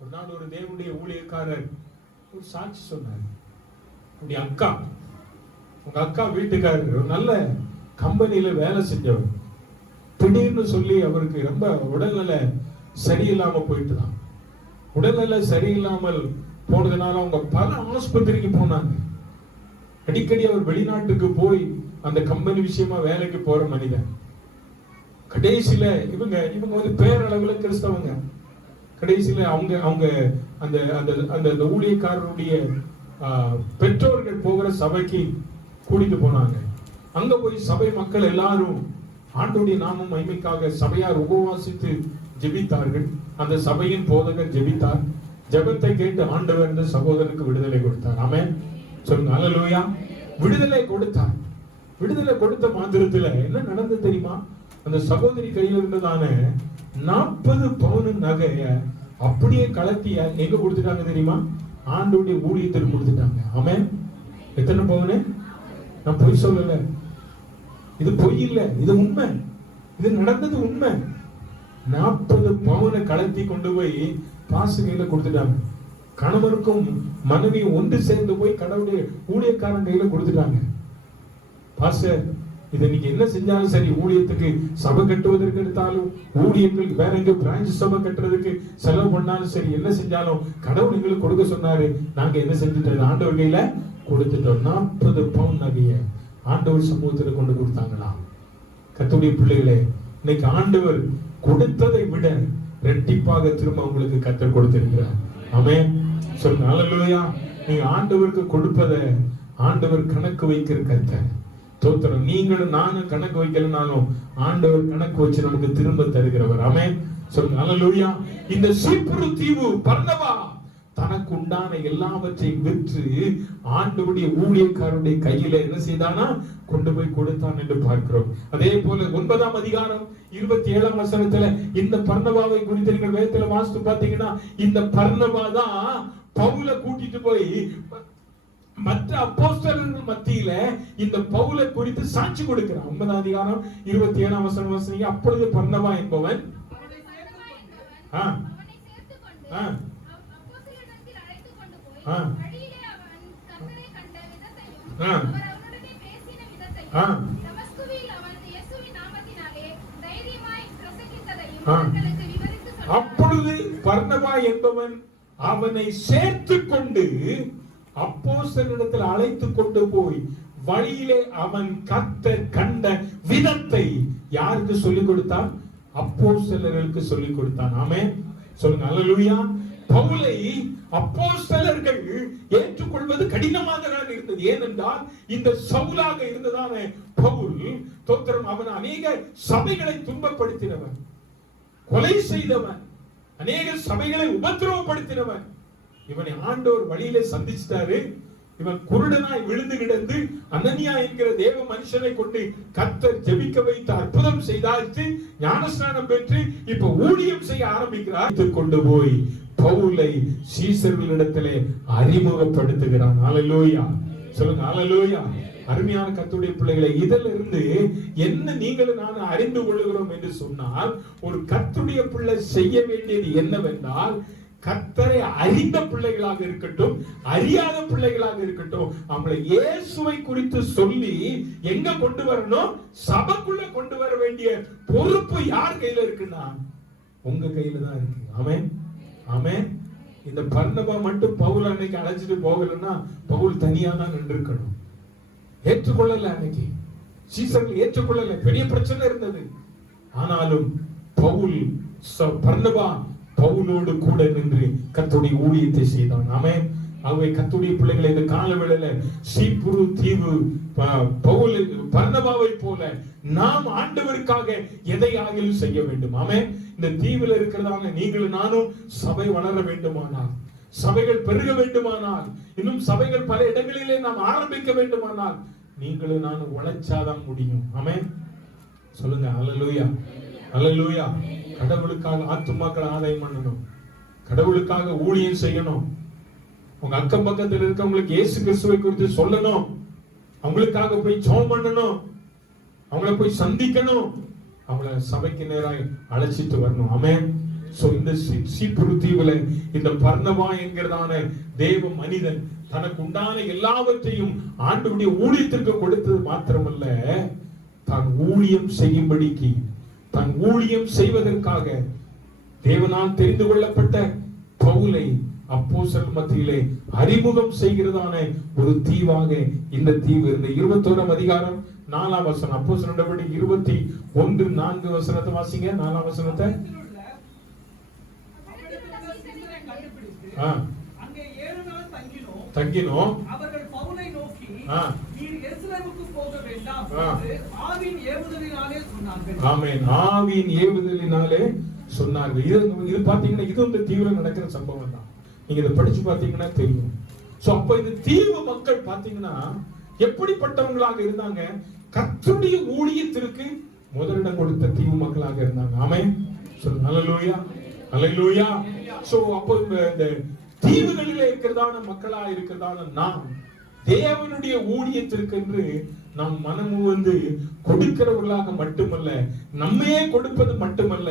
ஒரு நாள் ஒரு தேவனுடைய ஊழியக்காரர் ஒரு சாட்சி சொன்னார். உங்க அக்கா வீட்டுக்காரர் ஒரு நல்ல கம்பெனியில வேலை செஞ்சவர். திடீர்னு சொல்லி அவருக்கு ரொம்ப உடல்நிலை சரியில்லாம போயிட்டுதான். உடல்நிலை சரியில்லாமல் போனதுனால அவங்க பல ஆஸ்பத்திரிக்கு போனாங்க. அடிக்கடி அவர் வெளிநாட்டுக்கு போய் அந்த கம்பெனி விஷயமா வேலைக்கு போற மனிதன். கடைசியில இவங்க வந்து பேரளவுல கிறிஸ்தவங்க. கடைசியில அவங்க அந்த ஊழியக்காரருடைய பெற்றோர்கள் போகிற சபைக்கு கூட்டிட்டு போனாங்க. அங்க போய் சபை மக்கள் எல்லாரும் ஆண்டவருடைய நாமம் மகிமைக்காக சபையார் உபவாசித்து ஜெபித்தார்கள். அந்த சபையின் போதகர் ஜெபித்தார். ஜெபத்தை கேட்டு ஆண்டவர் இந்த சகோதரனுக்கு விடுதலை கொடுத்தார். ஆமென் சொல்லுங்க, அல்லேலூயா. விடுதலை கொடுத்தார். விடுதலை கொடுத்த மாத்திரத்துல என்ன நடந்தது தெரியுமா? அந்த சகோதரி கையில் இருந்ததான 40 பவுன் நகைய அப்படியே கலத்தி எங்க கொடுத்துட்டாங்க தெரியுமா? ஆண்டவருடைய ஊழியத்திற்கு கொடுத்துட்டாங்க. ஆமென். எத்தனை பவுன்? நான் பொய் சொல்லல, இது பொய் இல்ல, இது உண்மை. இது நடந்தது உண்மை. 40 பவுனை கலத்தி கொண்டு போய் பாசு கையில கொடுத்துட்டாங்க. கணவருக்கும் மனைவியும் ஒன்று சேர்ந்து போய் கடவுளுடைய ஊழியக்காரன் கையில கொடுத்துட்டாங்க. பாஸ்டர், இதை நீங்க என்ன செஞ்சாலும் சரி, ஊழியத்துக்கு சபை கட்டுவதற்கு எடுத்தாலும், ஊழியங்களுக்கு வேற எங்க பிரான்ச் சபை கட்டுறதுக்கு செலவு பண்ணாலும் சரி, என்ன செஞ்சாலும் கடவுள் எங்களுக்கு கொடுக்க சொன்னாரு. நாங்க என்ன செஞ்சுட்டோம்? ஆண்டவர் கையில கொடுத்துட்டோம். 40 பவுன் நகைய ஆண்டவர் சமூகத்துல கொண்டு கொடுத்தாங்களா? கர்த்தருடைய பிள்ளைகளே, இன்னைக்கு ஆண்டவர் கொடுத்ததை விட இரட்டிப்பாக திரும்ப உங்களுக்கு கர்த்தர் கொடுத்திருக்கிறார். ஆமென் சொல்லுங்க, அல்லேலூயா. நீங்க ஆண்டவருக்கு கொடுப்பதை ஆண்டவர் கணக்கு வைக்கிற கர்த்தர். தோத்திரம். நீங்களும் நானும் கணக்கு வைக்கலனாலும் ஆண்டவர் கணக்கு வச்சு நமக்கு திரும்ப தருகிறவர். ஆமென். சொல்லுங்க அல்லேலூயா. இந்த சீப்புரு தீவு பர்னபா தனக்கு உண்டான எல்லாவற்றையும் விற்று ஆண்டவருடைய ஊழியக்காரருடைய கையில என்ன செய்தானா கொண்டு போய் கொடுத்தான் என்று பார்க்கிறோம். அதே போல 9ஆம் அதிகாரம் 27ஆம் வசனத்துல இந்த பர்னபாவை குறித்து நீங்கள் வேதத்துல வாசித்து பார்த்தீங்கன்னா, இந்த பர்னபா தான் பவுலை கூட்டிட்டு போய் மற்ற அப்போஸ்தலர்கள் மத்தியில இந்த பவுலை குறித்து சாட்சி கொடுக்கிறார். 9ஆம் அதிகாரம் 27ஆம் வசனம் வாசிங்க. அப்பொழுது பர்னபா என்பவன் அப்பொழுது பர்னபா என்பவன் அவனை சேர்த்துக் கொண்டு அப்போஸ்தலரிடத்தில் அழைத்து கொண்டு போய் வழியிலே அவன் கர்த்தர் கண்ட விதத்தை யாருக்கு சொல்லிக் கொடுத்தான்? அப்போஸ்தலர்களுக்கு சொல்லிக் கொடுத்தான். ஆமென். சொல்லுங்க அல்லேலூயா. பவுலை அப்போஸ்தலர்கள் ஏற்றுக்கொள்வது கடினமாக தான் இருந்தது. ஏனென்றால் இந்த சவுலாக இருந்ததான பவுல் தோத்திரம் அவன் அநேக சபைகளை துன்பப்படுத்தினவன், கொலை செய்தவன், அநேக சபைகளை உபத்திரவப்படுத்தினவன். இவனை ஆண்டவர் வழியிலே சந்திச்சிட்டாரு. இவன் குருடனாய் விழுந்து கிடந்து அனனியா என்கிற தேவ மனுஷனை கொண்டு கர்த்தர் ஜெபிக்க வைத்து அற்புதம் செய்தாச்சு. ஞானஸ்நானம் பெற்று இப்ப ஊழியம் செய்ய ஆரம்பிக்கிறார். கொண்டு போய் பவுலை சீசர்களிடத்திலே அறிமுகப்படுத்துகிறான். அல்லேலூயா. சொல்லுங்க அல்லேலூயா. அருமையான கர்த்தருடைய பிள்ளைகளை, இதிலிருந்து என்ன நீங்களும் நான் அறிந்து கொள்கிறோம் என்று சொன்னால், ஒரு கர்த்தருடைய பிள்ளை செய்ய வேண்டியது என்னவென்றால், கர்த்தரை அறிந்த பிள்ளைகளாக இருக்கட்டும், அறியாத பிள்ளைகளாக இருக்கட்டும், அவங்களை இயேசுவை குறித்து சொல்லி எங்க கொண்டு வரணும்? சபைக்குள்ள கொண்டு வர வேண்டிய பொறுப்பு யார் கையில இருக்குன்னா உங்க கையில தான் இருக்கு. ஆமென். ஆமென். இந்த பர்னபா மட்டும் பவுல் அன்னைக்கு அழைச்சிட்டு போகலன்னா பவுல் தனியா தான் நின்று இருக்கணும். ஏற்றுக்கொள்ளல, அன்னைக்கு சீசர்கள் ஏற்றுக்கொள்ளல, பெரிய பிரச்சனை இருந்தது. ஆனாலும் பவுல் பர்னபா பவுலோடு கூட நின்று கர்த்தருடைய ஊழியத்தை செய்தான். ஆமென். ஆகவே கர்த்தருடைய பிள்ளைகளை இந்த காலவேளையில சீப்புரு தீவு பவுல் பர்னபாவை போல நாம் ஆண்டவருக்காக எதையாகிலும் செய்ய வேண்டும். ஆமென். இந்த தீவில் இருக்கிறதான நீங்களும் நானும் சபை வளர வேண்டுமானால், சபைகள் பெருக வேண்டுமானால், இன்னும் சபைகள் பல இடங்களிலே நாம் ஆரம்பிக்க வேண்டுமானால் நீங்களும் நானும் உழைச்சாதான் முடியும். ஆமென். சொல்லுங்க அல்லேலூயா. அல்லேலூயா. கடவுளுக்காக ஆத்துமாக்களை ஆதாயம் பண்ணணும், கடவுளுக்காக ஊழியம் செய்யணும், உங்க அக்கம் பக்கத்தில் இருக்கவங்களுக்கு இயேசு கிறிஸ்துவை குறித்து சொல்லணும், அவங்களுக்காக போய் ஜெபம் பண்ணணும், அவங்கள போய் சந்திக்கணும், அவங்கள சபைக்கு நேராக அழைச்சிட்டு வரணும். ஆமென். சோ இந்த சீப்புரு தீவுல இந்த பர்னபா என்கிறதான தேவ மனிதன் தனக்கு உண்டான எல்லாவற்றையும் ஆண்டவருடைய ஊழியத்திற்கு கொடுத்தது மாத்திரமல்ல, தான் ஊழியம் செய்யும்படிக்கு, தன் ஊழியம் செய்வதற்காக தேவனால் தெரிந்து கொள்ளப்பட்ட பவுலை அப்போஸ்தலர் மத்தியிலே அறிமுகம் செய்கிறதான ஒரு தீவாக இந்த தீவு இருந்த 21ஆம் அதிகாரம் 4ஆம் வசனம். அப்போஸ்தலர் நடவடிக்கை 21:4 வசனத்தை வாசிங்க. 4ஆம் வசனத்தை. அங்கே 7 நாள் தங்கினோம். அவர்கள் பவுலை நோக்கி, நீர் எருசலேமுக்கு போக வேண்டாம் என்று ஆவியின் ஏவுதலினாலே சொன்னார்கள். ஆமென். ஆவியின் ஏவுதலினாலே சொன்னார்கள். இது பாத்தீங்கன்னா இது இந்த தீவுல நடக்கிற சம்பவம் தான். நீங்க இதை படிச்சு பாத்தீங்கன்னா தெரியும். சோ அப்ப இந்த தீவு மக்கள் பாத்தீங்கன்னா எப்படிப்பட்டவங்களாக இருந்தாங்க? கர்த்தருடைய ஊழியத்திற்கு முதலிடம் கொடுத்த தீவு மக்களாக இருந்தாங்க. ஆமென். சொல்லுங்க அல்லேலூயா. அல்லேலூயா. சோ அப்போ இந்த தீவுகளிலே இருக்கிறதான மக்களா இருக்கிறதான நாம் தேவனுடைய ஊழியத்திற்கு என்று நாம் மனமு வந்து கொடுக்கிறவர்களாக மட்டுமல்ல, நம்மையே கொடுப்பது மட்டுமல்ல,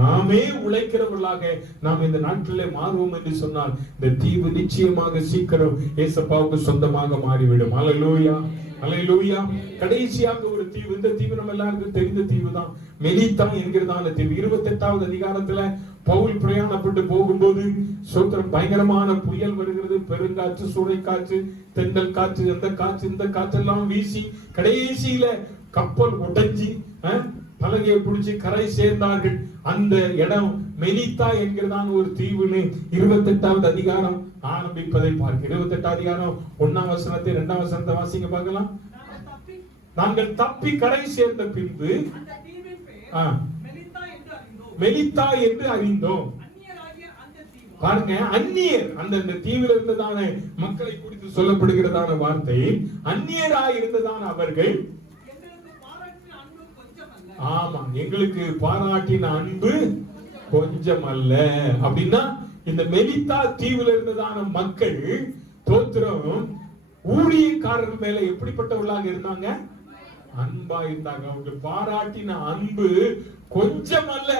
நாமே உழைக்கிறவர்களாக நாம் இந்த நாட்டிலே மாறுவோம் என்று சொன்னால் இந்த தீவு நிச்சயமாக சீக்கிரம் ஏசப்பாவுக்கு சொந்தமாக மாறிவிடும். அல்லேலூயா. அல்லேலூயா. கடைசியாக ஒரு தீவு, இந்த தீவு நம்ம எல்லாருக்கும் தெரிந்த தீவு தான், மெலித்தா என்கிறதான தீவு. 28வது அதிகாரத்துல பவுல் பிரயாணப்பட்டு போகும்போது சோத்திரம் பயங்கரமான புயல் வருகிறது, பெருங்காற்று, சூறைக்காற்று, தென்றல் காற்று, அந்த காற்று இந்த காற்றெல்லாம் வீசி கடைசியில கப்பல் உடைஞ்சி பலகையை பிடிச்சி கரை சேர்ந்தார்கள். அந்த இடம் மெலித்தா என்கிறதான ஒரு தீவுன்னு 28வது அதிகாரம் ஆரம்பிப்பதை பார்க்க 28 அதிகாரம் 1ஆம் வசனத்தை 2ஆம் வசனத்தை வாசிங்க பார்க்கலாம். நாங்கள் தப்பி கரை சேர்ந்த பின்பு அந்த தீவின் பெயர் மெலித்தா என்று அறிந்தோம். பாருங்க, அந்நியர் அந்த தீவில் இருந்ததான மக்களை குறித்து சொல்லப்படுகிறதான வார்த்தை, அந்நியராய் இருந்ததான அவர்கள், ஆமா, எங்களுக்கு பாராட்டின அன்பு கொஞ்சம் அல்ல. அப்படின்னா இந்த மெலித்தா தீவில் இருந்ததான மக்கள் தோத்திரம் ஊழியக்காரர்கள் மேல எப்படிப்பட்டவர்களாக இருந்தாங்க? அன்பா இருந்தாங்க. அவங்க பாராட்டின அன்பு கொஞ்சம் அல்ல,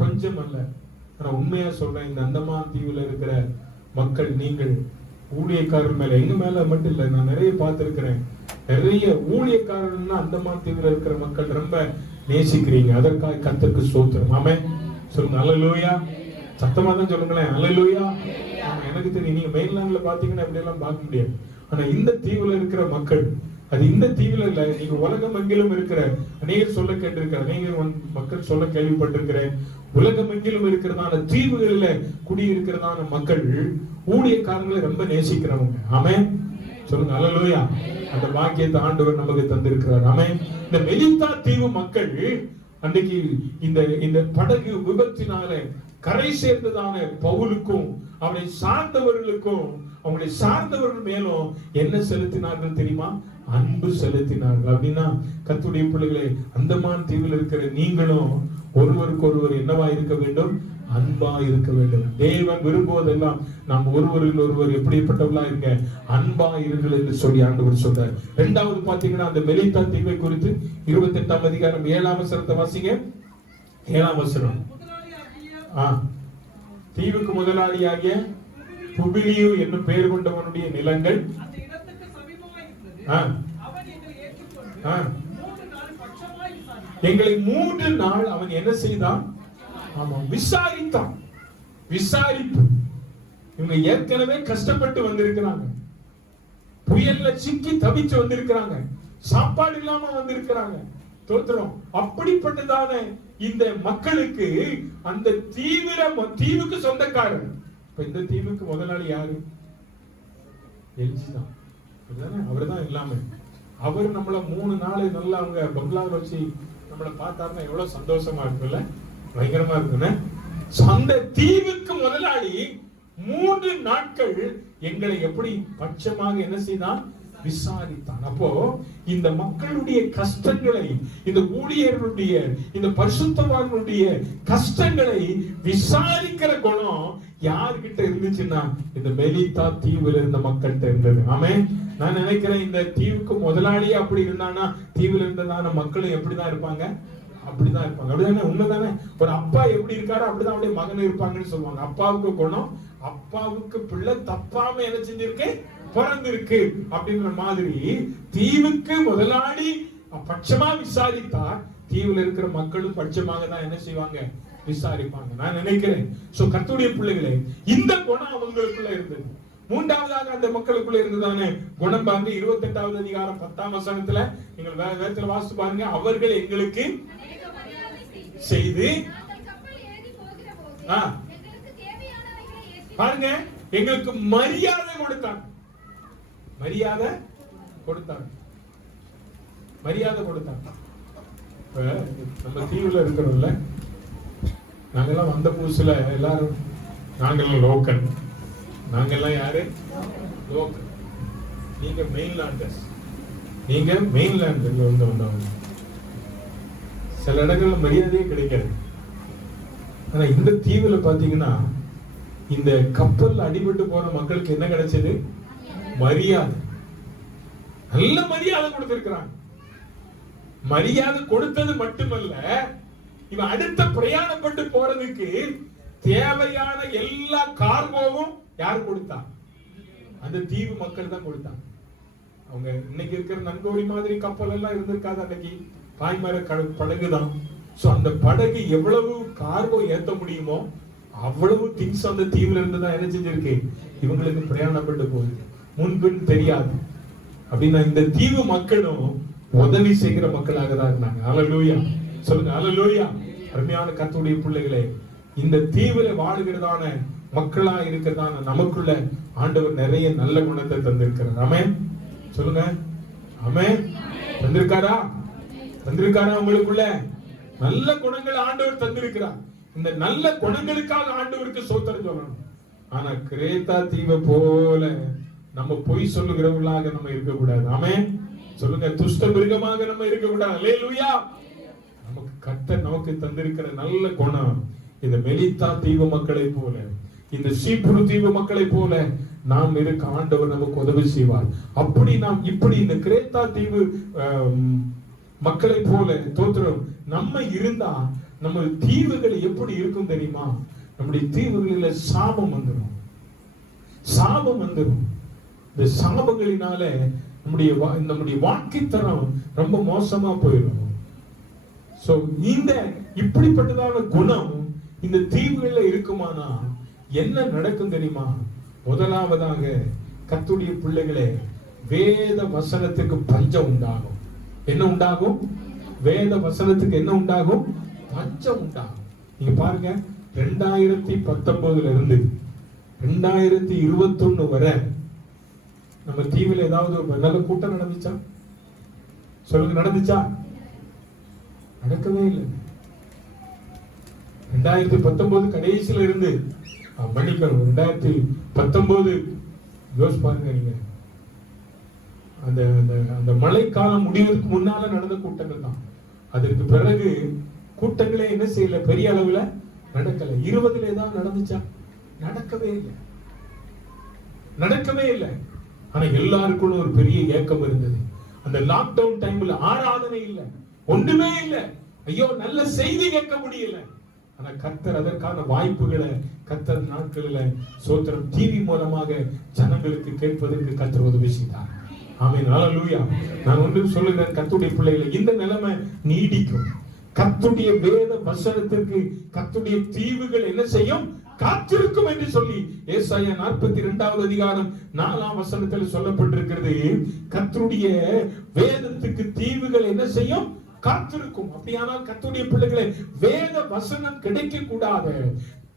கொஞ்சம் அல்ல. நான் உண்மையா சொல்றேன், இந்த அந்தமான் தீவுல இருக்கிற மக்கள், நீங்கள் ஊழியக்காரர் மேல, எங்க மேல மட்டும் இல்ல, நான் நிறைய பார்த்திருக்கிறேன், நிறைய ஊழியக்காரர்னா அந்தமான் தீவுல இருக்கிற மக்கள் ரொம்ப நேசிக்கிறீங்க. அதற்காக கர்த்தருக்கு ஸ்தோத்திரம். ஆமென். சொல்லுங்க அல்லேலூயா. சத்தமா தான் சொல்லுங்களேன், அல்லேலூயா. எனக்கு தெரியும், நீங்க மெயின்லாண்ட்ல பாத்தீங்கன்னா அப்படி எல்லாம் பார்க்க முடியாது. ஆனா இந்த தீவுல இருக்கிற மக்கள், அது இந்த தீவுல இல்ல, நீங்க உலகம் எங்கிலும் இருக்கிற அநேகர் சொல்ல கேட்டிருக்கிற, அநேகர் மக்கள் சொல்ல கேள்விப்பட்டிருக்கிறேன், உலகம் எங்கிலும் இருக்கிறதான தீவுகளில குடியிருக்கிறதான மக்கள் ஊழியக்காரங்களை ரொம்ப நேசிக்கிறவங்க. ஆமென். சொல்லுங்க அல்லேலூயா. அந்த பாக்கியத்தை ஆண்டவர் நமக்கு தந்திருக்கிறார். ஆமென். இந்த மெலித்தா தீவு மக்கள் அன்றைக்கு இந்த படகு விபத்தினால கரை சேர்ந்ததான பவுலுக்கும் அவனை சார்ந்தவர்களுக்கும், அவங்களை சார்ந்தவர்கள் மேலும் என்ன செலுத்தினார்கள் தெரியுமா? அன்பு செலுத்தினார்கள். அப்படின்னா கர்த்தருடைய பிள்ளைகளே, அந்தமான் தீவில் இருக்கிற நீங்களும் ஒருவருக்கு ஒருவர் என்னவா இருக்க வேண்டும்? அன்பா இருக்க வேண்டும். தேவன் விரும்புவதெல்லாம் நாம் ஒருவரில் ஒருவர் எப்படிப்பட்டவர்களா இருக்க, அன்பா இருங்கள் என்று சொல்லி ஆண்டவர் சொல்றார். இரண்டாவது பாத்தீங்கன்னா அந்த மெலித்தா தீவை குறித்து 28ஆம் அதிகாரம் 7ஆம் வசனத்தை வாசிங்க. 7ஆம் வசனம். தீவுக்கு முதலாளியாகிய புபிலியு என்னும் பெயர் கொண்டவனுடைய நிலங்கள் எங்களை 3 நாள் அவன் என்ன செய்தான்? ஆமா, விசாரித்தான். விசாரிப்பு. இவங்க ஏற்கனவே கஷ்டப்பட்டு வந்திருக்கிறாங்க, புயல்ல சிக்கி தவிச்சு வந்திருக்கிறாங்க, சாப்பாடு இல்லாம வந்திருக்கிறாங்க. தோத்திரம். அப்படிப்பட்டதான இந்த மக்களுக்கு அந்த தீவுக்கு சொந்தக்காரர். இப்ப இந்த தீவுக்கு முதலாளி யாரு? எல்ஜி தான். அவர்தான் இல்லாம அவர் நம்மள 3 நாள் நல்லா அவங்க பங்களாவில் வச்சு நம்மளை பார்த்தாருன்னா எவ்வளவு சந்தோஷமா இருக்குல்ல, பயங்கரமா இருக்குன்னு. அந்த தீவுக்கு முதலாளி 3 நாட்கள் எங்களை எப்படி பட்சமாக என்ன செய்தான்? விசாரித்தான். அப்போ இந்த மக்களுடைய கஷ்டங்களை, இந்த ஊழியர்களுடைய, இந்த பரிசுத்தவான்களுடைய கஷ்டங்களை விசாரிக்கிற குணம் யார்கிட்ட இருந்துச்சுன்னா இந்த மெலித்தா தீவுல இருந்த மக்கள்கிட்ட இருந்தது. ஆமென். நான் நினைக்கிறேன் இந்த தீவுக்கு முதலாளியே அப்படி இருந்தானா தீவுல இருந்ததான மக்களும் எப்படிதான் இருப்பாங்க? அப்படிதான் இருப்பாங்க. அப்படிதானே? உண்மைதானே? ஒரு அப்பா எப்படி இருக்காரோ அப்படிதான் அப்படியே மகன் இருப்பாங்கன்னு சொல்லுவாங்க. அப்பாவுக்கு குணம், அப்பாவுக்கு பிள்ளை தப்பாம என்ன செஞ்சிருக்கு? பிறந்திருக்கு. அப்படின்ற மாதிரி தீவுக்கு முதலாளி பட்சமா விசாரித்தா தீவுல இருக்கிற மக்களும் பட்சமாக தான் என்ன செய்வாங்க? விசாரிப்பாங்க. நான் நினைக்கிறேன் கர்த்தருடைய பிள்ளைகளே, இந்த குணம் அவங்களுக்குள்ள இருந்தது. மூன்றாவதாக அந்த மக்களுக்குள்ள இருந்ததானே குணம் பாருங்க, 28வது அதிகாரம் 10ஆம் வசனத்துல நீங்கள் வேதத்துல வாசித்து பாருங்க. அவர்கள் எங்களுக்கு செய்து பாருங்க, எங்களுக்கு மரியாதை கொடுத்தாங்க. மரியாதை கொடுத்தாங்க. மரியாதை கொடுத்தாங்க. நம்ம தீவுல இருக்கிறோம்ல, நாங்கெல்லாம் வந்த புதுசுல எல்லாரும் நாங்கெல்லாம் லோக்கல். நாங்கெல்லாம் யாரு? லோக்கல். நீங்க மெயின்லாண்டர்ஸ். நீங்க மெயின்லாண்டர்ல வந்தவங்க. சில இடங்கள்ல மரியாதையே கிடைக்காது. ஆனா இந்த தீவுல பாத்தீங்கன்னா இந்த கப்பல் அடிபட்டு போன மக்களுக்கு என்ன கிடைச்சது? மரியாதை. நல்ல மரியாதை கொடுத்திருக்கிறாங்க. மரியாதை கொடுத்தது மட்டுமல்ல, இவன் அடுத்த பிரயாணப்பட்டு போறதுக்கு தேவையான எல்லா கார்கோவும் யார் கொடுத்தா? அந்த தீவு மக்கள் தான் கொடுத்தாங்க. அவங்க இன்னைக்கு இருக்கிற நன்கோரி மாதிரி கப்பல் எல்லாம் இருந்திருக்காது. அன்னைக்கு பாய்மர படகுதான். சோ அந்த படகு எவ்வளவு கார்கோ ஏத்த முடியுமோ அவ்வளவு திங்ஸ் அந்த தீவுல இருந்துதான் என்ன செஞ்சிருக்கு? இவங்களுக்கு பிரயாணப்பட்டு போகுது. முன்பின் தெரியாது. அப்படின்னா இந்த தீவு மக்களும் உதவி செய்கிற மக்களாக தான் இருந்தாங்க. அல்லேலூயா. சொல்லுங்க அல்லேலூயா. அருமையான கர்த்தருடைய பிள்ளைகளே, இந்த தீவிர வாழுகிறதான மக்களா இருக்கிறதான நமக்குள்ள ஆண்டவர் நிறைய நல்ல குணத்தை தந்திருக்கிறார். ஆமென் சொல்லுங்க. ஆமென். தந்திருக்காரா? தந்திருக்காரா? உங்களுக்குள்ள நல்ல குணங்கள் ஆண்டவர் தந்திருக்கிறார். இந்த நல்ல குணங்களுக்காக ஆண்டவருக்கு ஸ்தோத்திரம் சொல்லணும். ஆனா கிரேத்தா தீவை போல நம்ம பொய் சொல்லுகிறவர்களாக நம்ம இருக்கக்கூடாது. ஆமென் சொல்லுங்க. துஷ்ட மிருகமாக நம்ம இருக்கக்கூடாது. அல்லேலூயா. நமக்கு கர்த்தர் நமக்கு தந்திருக்கிற நல்ல குணம் இந்த மெலித்தா தீவு மக்களை போல, இந்த சீப்புரு தீவு மக்களை போல நாம் இருக்க ஆண்டவர் நமக்கு உதவி செய்வார். அப்படி நாம் இப்படி இந்த கிரேத்தா தீவு மக்களை போல தோற்றம் நம்ம இருந்தா நம்ம தீவுகள் எப்படி இருக்கும் தெரியுமா? நம்முடைய தீவுகளில் சாபம் வந்துடும். சாபம் வந்துடும். இந்த சாபங்களினால நம்முடைய வாழ்க்கை தரம் ரொம்ப மோசமா போயிடும். சோ இந்த இப்படிப்பட்டதான குணம் இந்த தீவுகளில் இருக்குமானா என்ன நடக்கும் தெரியுமா? முதலாவதாக கர்த்தருடைய பிள்ளைகளே, வேத வசனத்துக்கு பஞ்சம் உண்டாகும். என்ன உண்டாகும்? வேத வசனத்துக்கு என்ன உண்டாகும்? பஞ்சம் உண்டாகும். நீங்க பாருங்க, 2019 இருந்து 2021 வரை நம்ம தீவில் ஏதாவது ஒரு நல்ல கூட்டம் நடந்துச்சா? சொல்லுங்க, நடந்துச்சா? நடக்கவே இல்லை. 2019 கடைசியில இருந்து மன்னிக்கணும், 2019 யோசிச்சு பாருங்க. நீங்க அந்த அந்த மழைக்காலம் முடிவதற்கு முன்னால நடந்த கூட்டங்கள் தான். அதற்கு பிறகு கூட்டங்களே என்ன செய்யல, பெரிய அளவுல நடக்கல. 20 ஏதாவது நடந்துச்சா? நடக்கவே இல்லை. நடக்கவே இல்லை. ஆனா எல்லாருக்கும் ஒரு பெரிய ஏக்கம் இருந்தது. அந்த லாக்டவுன் டைம்ல ஆராதனை இல்லை, ஒன்றுமே இல்லை. ஐயோ, நல்ல செய்தி கேட்க முடியல. ஆனா கர்த்தர் அதற்கான வாய்ப்புகளை கர்த்தர் நாட்களில் சோத்திரம் டிவி மூலமாக ஜனங்களுக்கு கேட்பதற்கு கர்த்தர் உதவி செய்தார். ஆமென். ஹல்லேலூயா. நான் ஒன்று சொல்லுகிறேன், கர்த்தருடைய பிள்ளைகளை, இந்த நிலைமை நீடிக்கும். கர்த்தருடைய வேத வசனத்திற்கு கர்த்தருடைய தீவுகள் என்ன செய்யும்? காத்திருக்கும் என்று சொல்லி ஏசாயா 42வது அதிகாரம் 4ஆம் வசனத்தில் சொல்லப்பட்டிருக்கிறது. கர்த்தருடைய வேதத்துக்கு தீவுகள் என்ன செய்யும்? காத்திருக்கும். அப்படியானால் கர்த்தருடைய பிள்ளைகளை, வேத வசனம் கிடைக்க கூடாத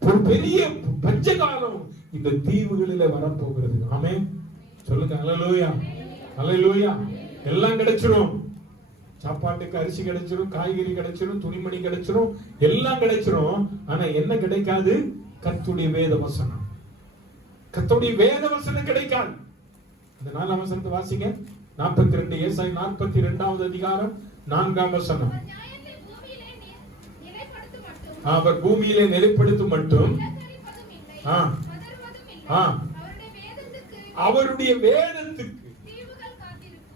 ஒரு பெரிய பஞ்சகாலம் இந்த தீவுகளில் வரப்போகிறது. ஆமென் சொல்லுங்க. ஹல்லேலூயா. ஹல்லேலூயா. எல்லாம் கிடைச்சிரும். சாப்பாட்டுக்கு அரிசி கிடைச்சிரும், காய்கறி கிடைச்சிரும், துணிமணி கிடைச்சிரும், எல்லாம் கிடைச்சிரும். ஆனா என்ன கிடைக்காது? கர்த்தருடைய வேத வசனம். கர்த்தருடைய வேத வசனம் கிடைக்காது. இந்த 4ஆம் வசனத்தை வாசிங்க. 42 ஏசாயா 42வது அதிகாரம் 4ஆம் வசனம். அவர் பூமியிலே நிலைப்படுத்தும் மட்டும் அவருடைய வேதத்துக்கு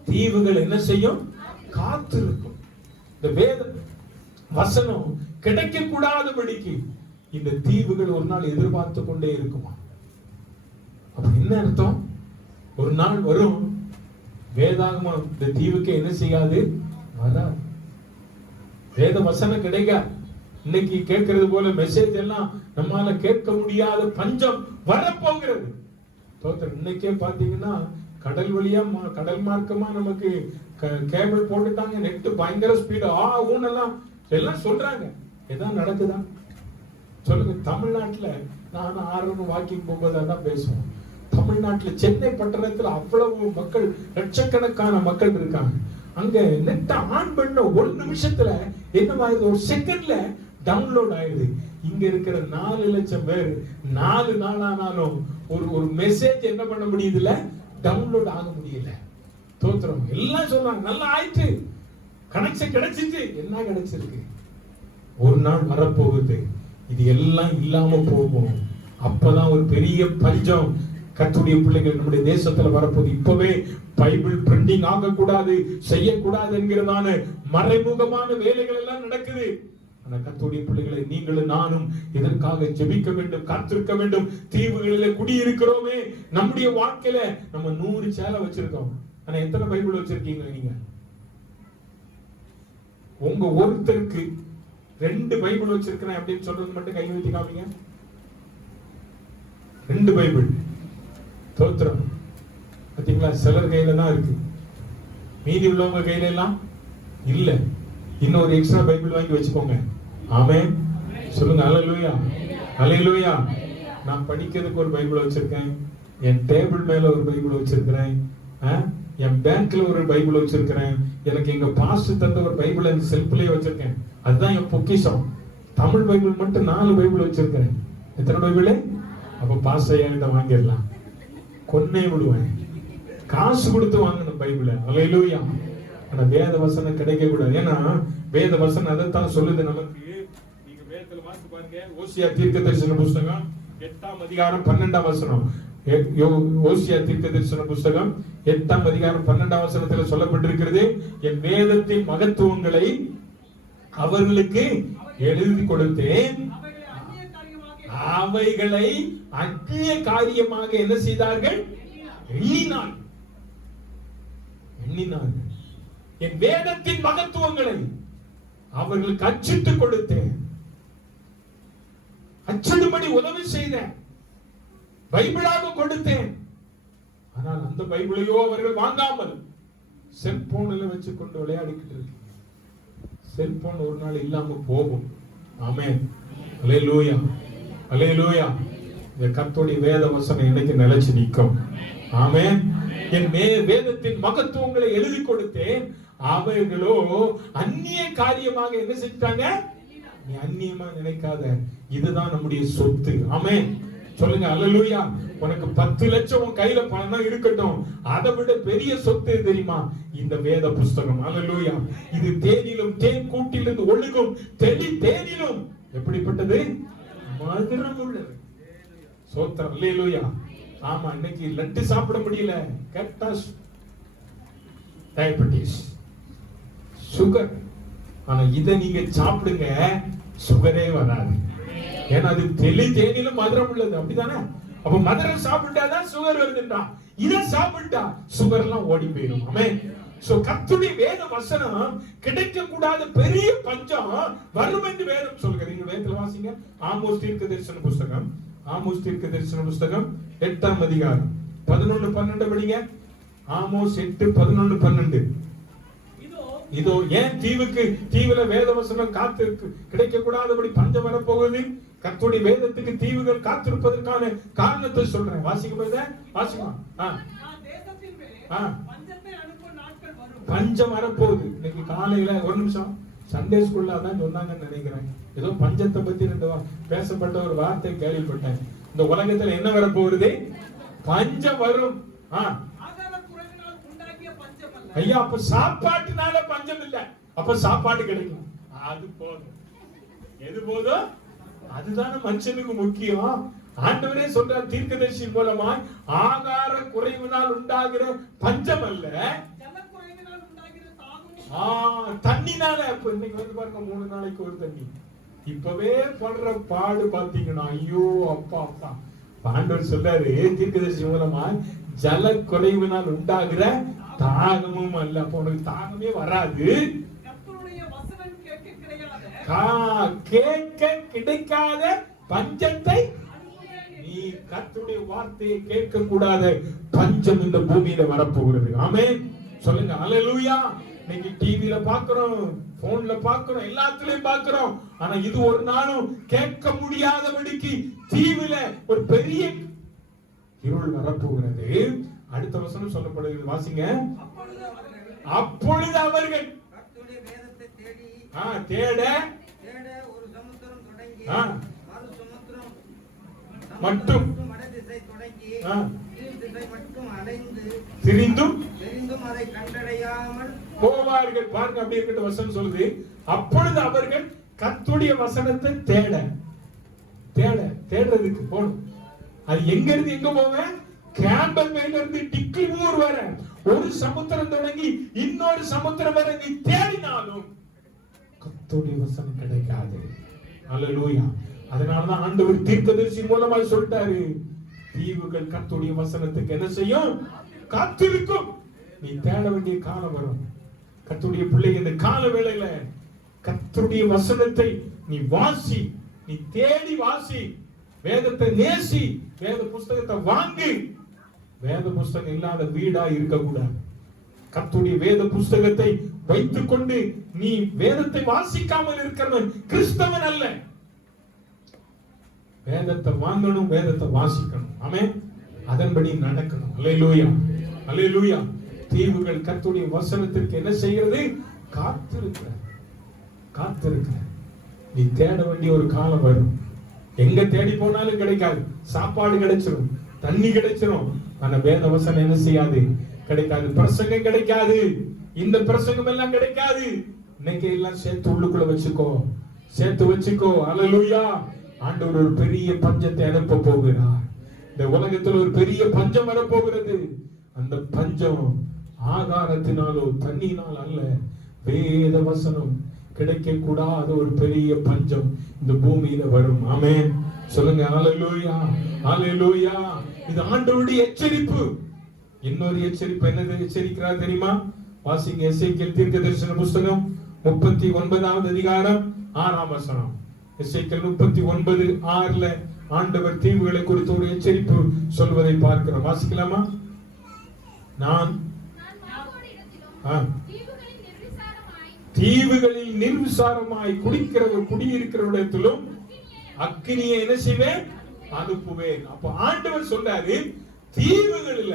தீவுகள் என்ன செய்யும்? காத்திருக்கும். இந்த வேத வசனம் கிடைக்க கூடாதபடிக்கு இந்த தீவுகள் ஒரு நாள் எதிர்பார்த்து கொண்டே இருக்குமா? அப்ப என்ன அர்த்தம்? ஒரு நாள் வரும், வேதாகமம் இந்த தீவுக்கு என்ன செய்யாது? வராது. வேத வசனம் கிடைக்காது. இன்னைக்கு கேட்கறது போல மெசேஜ் எல்லாம் நம்மால கேட்க முடியாத பஞ்சம் வரப்போகிறது. இன்னைக்கே பாத்தீங்கன்னா கடல் வழியா கடல் மார்க்கமா நமக்கு கேபிள் போட்டுட்டாங்க. நெட் பயங்கர ஸ்பீடு எல்லாம் சொல்றாங்க. எதாவது நடக்குதா? சொல்லுங்க. தமிழ்நாட்டுல நான் 6 வாக்கிங் போகும்போது அதான் பேசுவோம். தமிழ்நாட்டுல சென்னை பட்டணத்துல அவ்வளவு மக்கள், லட்சக்கணக்கான மக்கள் இருக்காங்க. அங்க நெட் ஆன் பண்ண 1 நிமிஷத்துல என்னவாயிருது? ஒரு செகண்ட்ல டவுன்லோட் ஆயிடுது. இங்க இருக்கிற 4 லட்சம் பேர் 4 நாள் ஆனாலும் ஒரு மெசேஜ் என்ன பண்ண முடியுதுல? டவுன்லோட் ஆக முடியல. தோத்திரம். எல்லாம் சொல்றாங்க நல்லா ஆயிட்டு, கனெக்ஷன் கிடைச்சிட்டு. என்ன கிடைச்சிருக்கு? ஒரு நாள் வரப்போகுது, இது எல்லாம் இல்லாம போகும். அப்பதான் ஒரு பெரிய பஞ்சம் கர்த்தருடைய பிள்ளைகள் நம்முடைய தேசத்துல வரப்போகுது. இப்பவே பைபிள் பிரிண்டிங் ஆகக்கூடாது, செய்யக்கூடாது என்கிறதான மறைமுகமான வேலைகள் எல்லாம் நடக்குது. ஆனா கர்த்தருடைய பிள்ளைகளை, நீங்களும் நானும் இதற்காக ஜெபிக்க வேண்டும், காத்திருக்க வேண்டும். தீவுகளில் குடியிருக்கிறோமே, நம்முடைய வாழ்க்கையில நம்ம 100 சேலை வச்சிருக்கோம். ஆனா எத்தனை பைபிள் வச்சிருக்கீங்க நீங்க? உங்க ஒருத்தருக்கு 2 பைபிள் வச்சிருக்கிறேன் அப்படின்னு சொல்றது மட்டும் கை வைத்து காமிங்க. 2 பைபிள். தோத்திரம். பாத்தீங்களா? சிலர் கையில தான் இருக்கு, மீதி உள்ளவங்க கையில எல்லாம் இல்ல. இன்னொரு எக்ஸ்ட்ரா பைபிள் வாங்கி வச்சுக்கோங்க. ஆமென். சொல்லுங்க அல்லேலூயா. அல்லேலூயா. நான் படிக்கிறதுக்கு ஒரு பைபிள் வச்சிருக்கேன், என் டேபிள் மேல ஒரு பைபிள் வச்சிருக்கிறேன், என் பேங்க்ல ஒரு பைபிள் வச்சிருக்கிறேன், எனக்கு எங்க பாஸ்டர் தந்த ஒரு பைபிள் என் செல்ஃப்லயே வச்சிருக்கேன். அதுதான் என் பொக்கிஷம். தமிழ் பைபிள் மட்டும் 4 பைபிள் வச்சிருக்கிறேன். எத்தனை பைபிள்? அப்ப பாஸ்டர் என்கிட்ட வாங்கிடலாம், கொன்னே விடுவேன். காசு கொடுத்து வாங்கணும் பைபிளை. அல்லேலூயா. ஆனா வேத வசனம் கிடைக்க கூடாது. ஏன்னா வேத வசனம் அதைத்தான் சொல்லுது நமக்கு. நீங்க வேதத்துல வாசி பாருங்க, ஓசியா தீர்க்கதரிசன புஸ்தகம் 8ஆம் அதிகாரம் 12ஆம் வசனம். ஓசியா தீர்க்கதரிசன புஸ்தகம் 8ஆம் அதிகாரம் 12ஆம் வசனத்துல சொல்லப்பட்டிருக்கிறது, என் வேதத்தின் மகத்துவங்களை அவர்களுக்கு எழுதி கொடுத்தேன், அவைகளை அந்நிய காரியமாக என்ன செய்தார்கள்? எண்ணினார்கள். என் வேதத்தின் மகத்துவங்களை அவர்களுக்கு அச்சிட்டு கொடுத்தேன், அச்சிடும்படி உதவி செய்தேன், பைபிளாக கொடுத்தேன். ஆனால் அந்த பைபிளையோ அவர்கள் வாங்காமல் செல்போன்ல வச்சு கொண்டு விளையாடிக்கிட்டு இருக்கு. செல்போன் ஒரு நாள் இல்லாம போகும். ஆமென். அல்லேலூயா. அல்லேலூயா. இந்த கர்த்தருடைய வேத வசனம் இன்னைக்கு நிலைச்சு நிற்கும். ஆமென். என் வேதத்தின் மகத்துவங்களை எழுதி கொடுத்தேன், அவைகளோ அந்நிய காரியமாக என்ன செஞ்சாங்க? நீ அந்நியமா நினைக்காத, இதுதான் நம்முடைய சொத்து. ஆமென். சொல்லுங்க அல்லேலூயா. உனக்கு 10 லட்சம் உன் கையில பணம் தான் இருக்கட்டும், அதை விட பெரிய சொத்து தெரியுமா? இந்த வேத புஸ்தகம். அல்லேலூயா. இது தேனிலும் தேன் கூட்டிலிருந்து ஒழுகும் தெளி தேனிலும் எப்படிப்பட்டது? மதுரம் உள்ளது. சோத்திரம். அல்லேலூயா. ஆமா, இன்னைக்கு லட்டு சாப்பிட முடியல, கேட்டாஸ் டயபெட்டிஸ், சுகர். ஆனா இதை நீங்க சாப்பிடுங்க, சுகரே வராது. ஏன்னா அது தெளி தேனிலும் மதுரம் உள்ளது. அப்படிதானே? அப்ப மதுரம் சாப்பிட்டாதான் சுகர் வருதுன்றா, இதை சாப்பிட்டா சுகர் எல்லாம் ஓடி போயிடும். ஆமென். சோ கர்த்தருடைய வேத வசனம் கிடைக்க கூடாத பெரிய பஞ்சம் வரும் என்று வேதம் சொல்கிறது. நீங்க வேதத்துல வாசிங்க, ஆமோஸ் தீர்க்கதரிசன புஸ்தகம், ஆமோஸ் தீர்க்கதரிசன புஸ்தகம் 8ஆம் அதிகாரம் 11-12 படிங்க. ஆமோஸ் 8:11-12. இதோ ஏன் தீவுல வேத வசனம் காத்து கிடைக்க கூடாதபடி பஞ்சம் வரப்போகுது. கர்த்தருடைய வேதத்துக்கு தீவுகள் காத்திருப்பதற்கான காரணத்தை சொல்றேன். வாசிக்க வாசிமா. பஞ்சம் வரப்போகுது. இன்னைக்கு காலையில ஒரு நிமிஷம் சண்டே ஸ்கூல்ல தான் சொன்னாங்கன்னு நினைக்கிறேன். ஏதோ பஞ்சத்தை பத்தி பேசப்பட்ட ஒரு வார்த்தை கேள்விப்பட்டேன். இந்த உலகத்துல என்ன வரப்போகுது? பஞ்சம் வரும். ஐயா, அப்ப சாப்பாட்டுனால பஞ்சம் இல்ல, அப்ப சாப்பாடு கிடைக்கும். அது போதும். எது போதும்? அதுதானே மனுஷனுக்கு முக்கியம். ஆண்டவரே சொல்றார் தீர்க்கதரிசி மூலமா, ஆகார குறைவினால் உண்டாகிற பஞ்சம் அல்ல, தண்ணினால. இப்ப இன்னைக்கு வந்து பாருங்க, 3 நாளைக்கு ஒரு தண்ணி. இப்பவே படுற பாடு பாத்தீங்கன்னா, ஐயோ அப்பா அப்பா. ஆண்டவர் சொல்றாரு தீர்க்கதரிசி மூலமா, ஜல குறைவினால் உண்டாகிற தாகமும் அல்ல. அப்ப உனக்கு தாகமே வராது. கேட்க கிடைக்காத பஞ்சத்தை நீ கர்த்தருடைய வார்த்தையை கேட்க கூடாத பஞ்சம் இந்த பூமியில வரப்போகிறது. ஆமென். சொல்லுங்க அல்லேலூயா. இன்னைக்கு டிவில பாக்குறோம், போன்ல பாக்குறோம், எல்லாத்துலயும் பாக்குறோம். ஆனா இது ஒரு நாளும் கேட்க முடியாதபடிக்கு தீவில ஒரு பெரிய இருள் வரப்போகிறது. அடுத்த வசனம் சொல்லப்படுகிறது. வாசிங்க. அப்பொழுது அவர்கள் தேட ஒரு சமுத்திரம் தொடங்கி மறு சமுத்திரம் மட்டும் வடதிசை தொடங்கி கீழ் திசை மட்டும் அலைந்து திரிந்தும் அதை கண்டடையாமல் போவார்கள். பாருங்க, அப்படி இருக்கிற வசனம் சொல்லுது. அப்பொழுது அவர்கள் கர்த்தருடைய வசனத்தை தேடுறதுக்கு போகணும். அது எங்க இருந்து எங்க போவேன்? கேம்பல் மேல இருந்து டிக்கிமூர் வர ஒரு சமுத்திரம் தொடங்கி இன்னொரு சமுத்திரம் வரை நீ தேடினாலும் கர்த்தருடைய வசனம் கிடைக்காது. அல்லேலூயா. அதனாலதான் ஆண்டவர் தீர்க்கதரிசி மூலமா சொல்லிட்டாரு, தீவுகள் கர்த்தருடைய வசனத்துக்கு என்ன செய்யும்? காத்திருக்கும். நீ தேட வேண்டிய காலம் வரும். கர்த்தருடைய பிள்ளை, இந்த கால வேளையில கர்த்தருடைய வசனத்தை நீ வாசி, நீ தேடி வாசி, வேதத்தை நேசி, வேத புஸ்தகத்தை வாங்கி. வேத புஸ்தகம் இல்லாத வீடா இருக்க கூடாது. கர்த்தருடைய வேத புஸ்தகத்தை வைத்துக் கொண்டு நீ வேதத்தை வாசிக்காமல் இருக்கிறவன் கிறிஸ்தவன் அல்ல. வேதத்தை வாங்கணும், வேதத்தை வாசிக்கணும். ஆமென். அதன்படி நடக்கணும். அல்லேலூயா, அல்லேலூயா. தீவுகள் கர்த்தருடைய வசனத்திற்கு என்ன செய்கிறது? காத்திருக்கிற. நீ தேட வேண்டிய ஒரு காலம் வரும். எங்க தேடி போனாலும் கிடைக்காது. சாப்பாடு கிடைச்சிடும், தண்ணி கிடைச்சிடும், ஆனா வேத வசனம் என்ன செய்யாது? கிடைக்காது. பிரசங்கம் கிடைக்காது. இந்த பிரசங்கம் எல்லாம் கிடைக்காது. இன்னைக்கு எல்லாம் சேர்த்து உள்ளுக்குள்ள வச்சுக்கோ, சேர்த்து வச்சுக்கோ. அல்லேலூயா. ஆண்டவர் ஒரு பெரிய பஞ்சத்தை அனுப்ப போகிறார். இந்த உலகத்தில் ஒரு பெரிய பஞ்சம் வரப்போகிறது. அந்த பஞ்சம் ஆகாரத்தினாலோ தண்ணியினால் அல்ல, வேத வசனம் கிடைக்க கூடாத ஒரு பெரிய பஞ்சம் இந்த பூமியில வரும். ஆமென். சொல்லுங்க அல்லேலூயா, அல்லேலூயா. இது ஆண்டவருடைய எச்சரிப்பு. இன்னொரு எச்சரிப்பு என்னது எச்சரிக்கிறார் தெரியுமா? வாசிங்க எசேக்கியேல் தீர்க்கதரிசன புஸ்தகம் 39வது அதிகாரம் 6ஆம் வசனம். எசேக்கியேல் 39:6 ஆண்டவர் தீவுகளை குறித்து ஒரு எச்சரிப்பு சொல்வதை பார்க்கிறோம். வாசிக்கலாமா? நான் தீவுகளில் நிர்விசாரமாய் குடியிருக்கிறவரிடத்திலும் அக்கினியை என்ன செய்வேன்? அனுப்புவேன். அப்ப ஆண்டவர் சொல்றாரு, தீவுகளில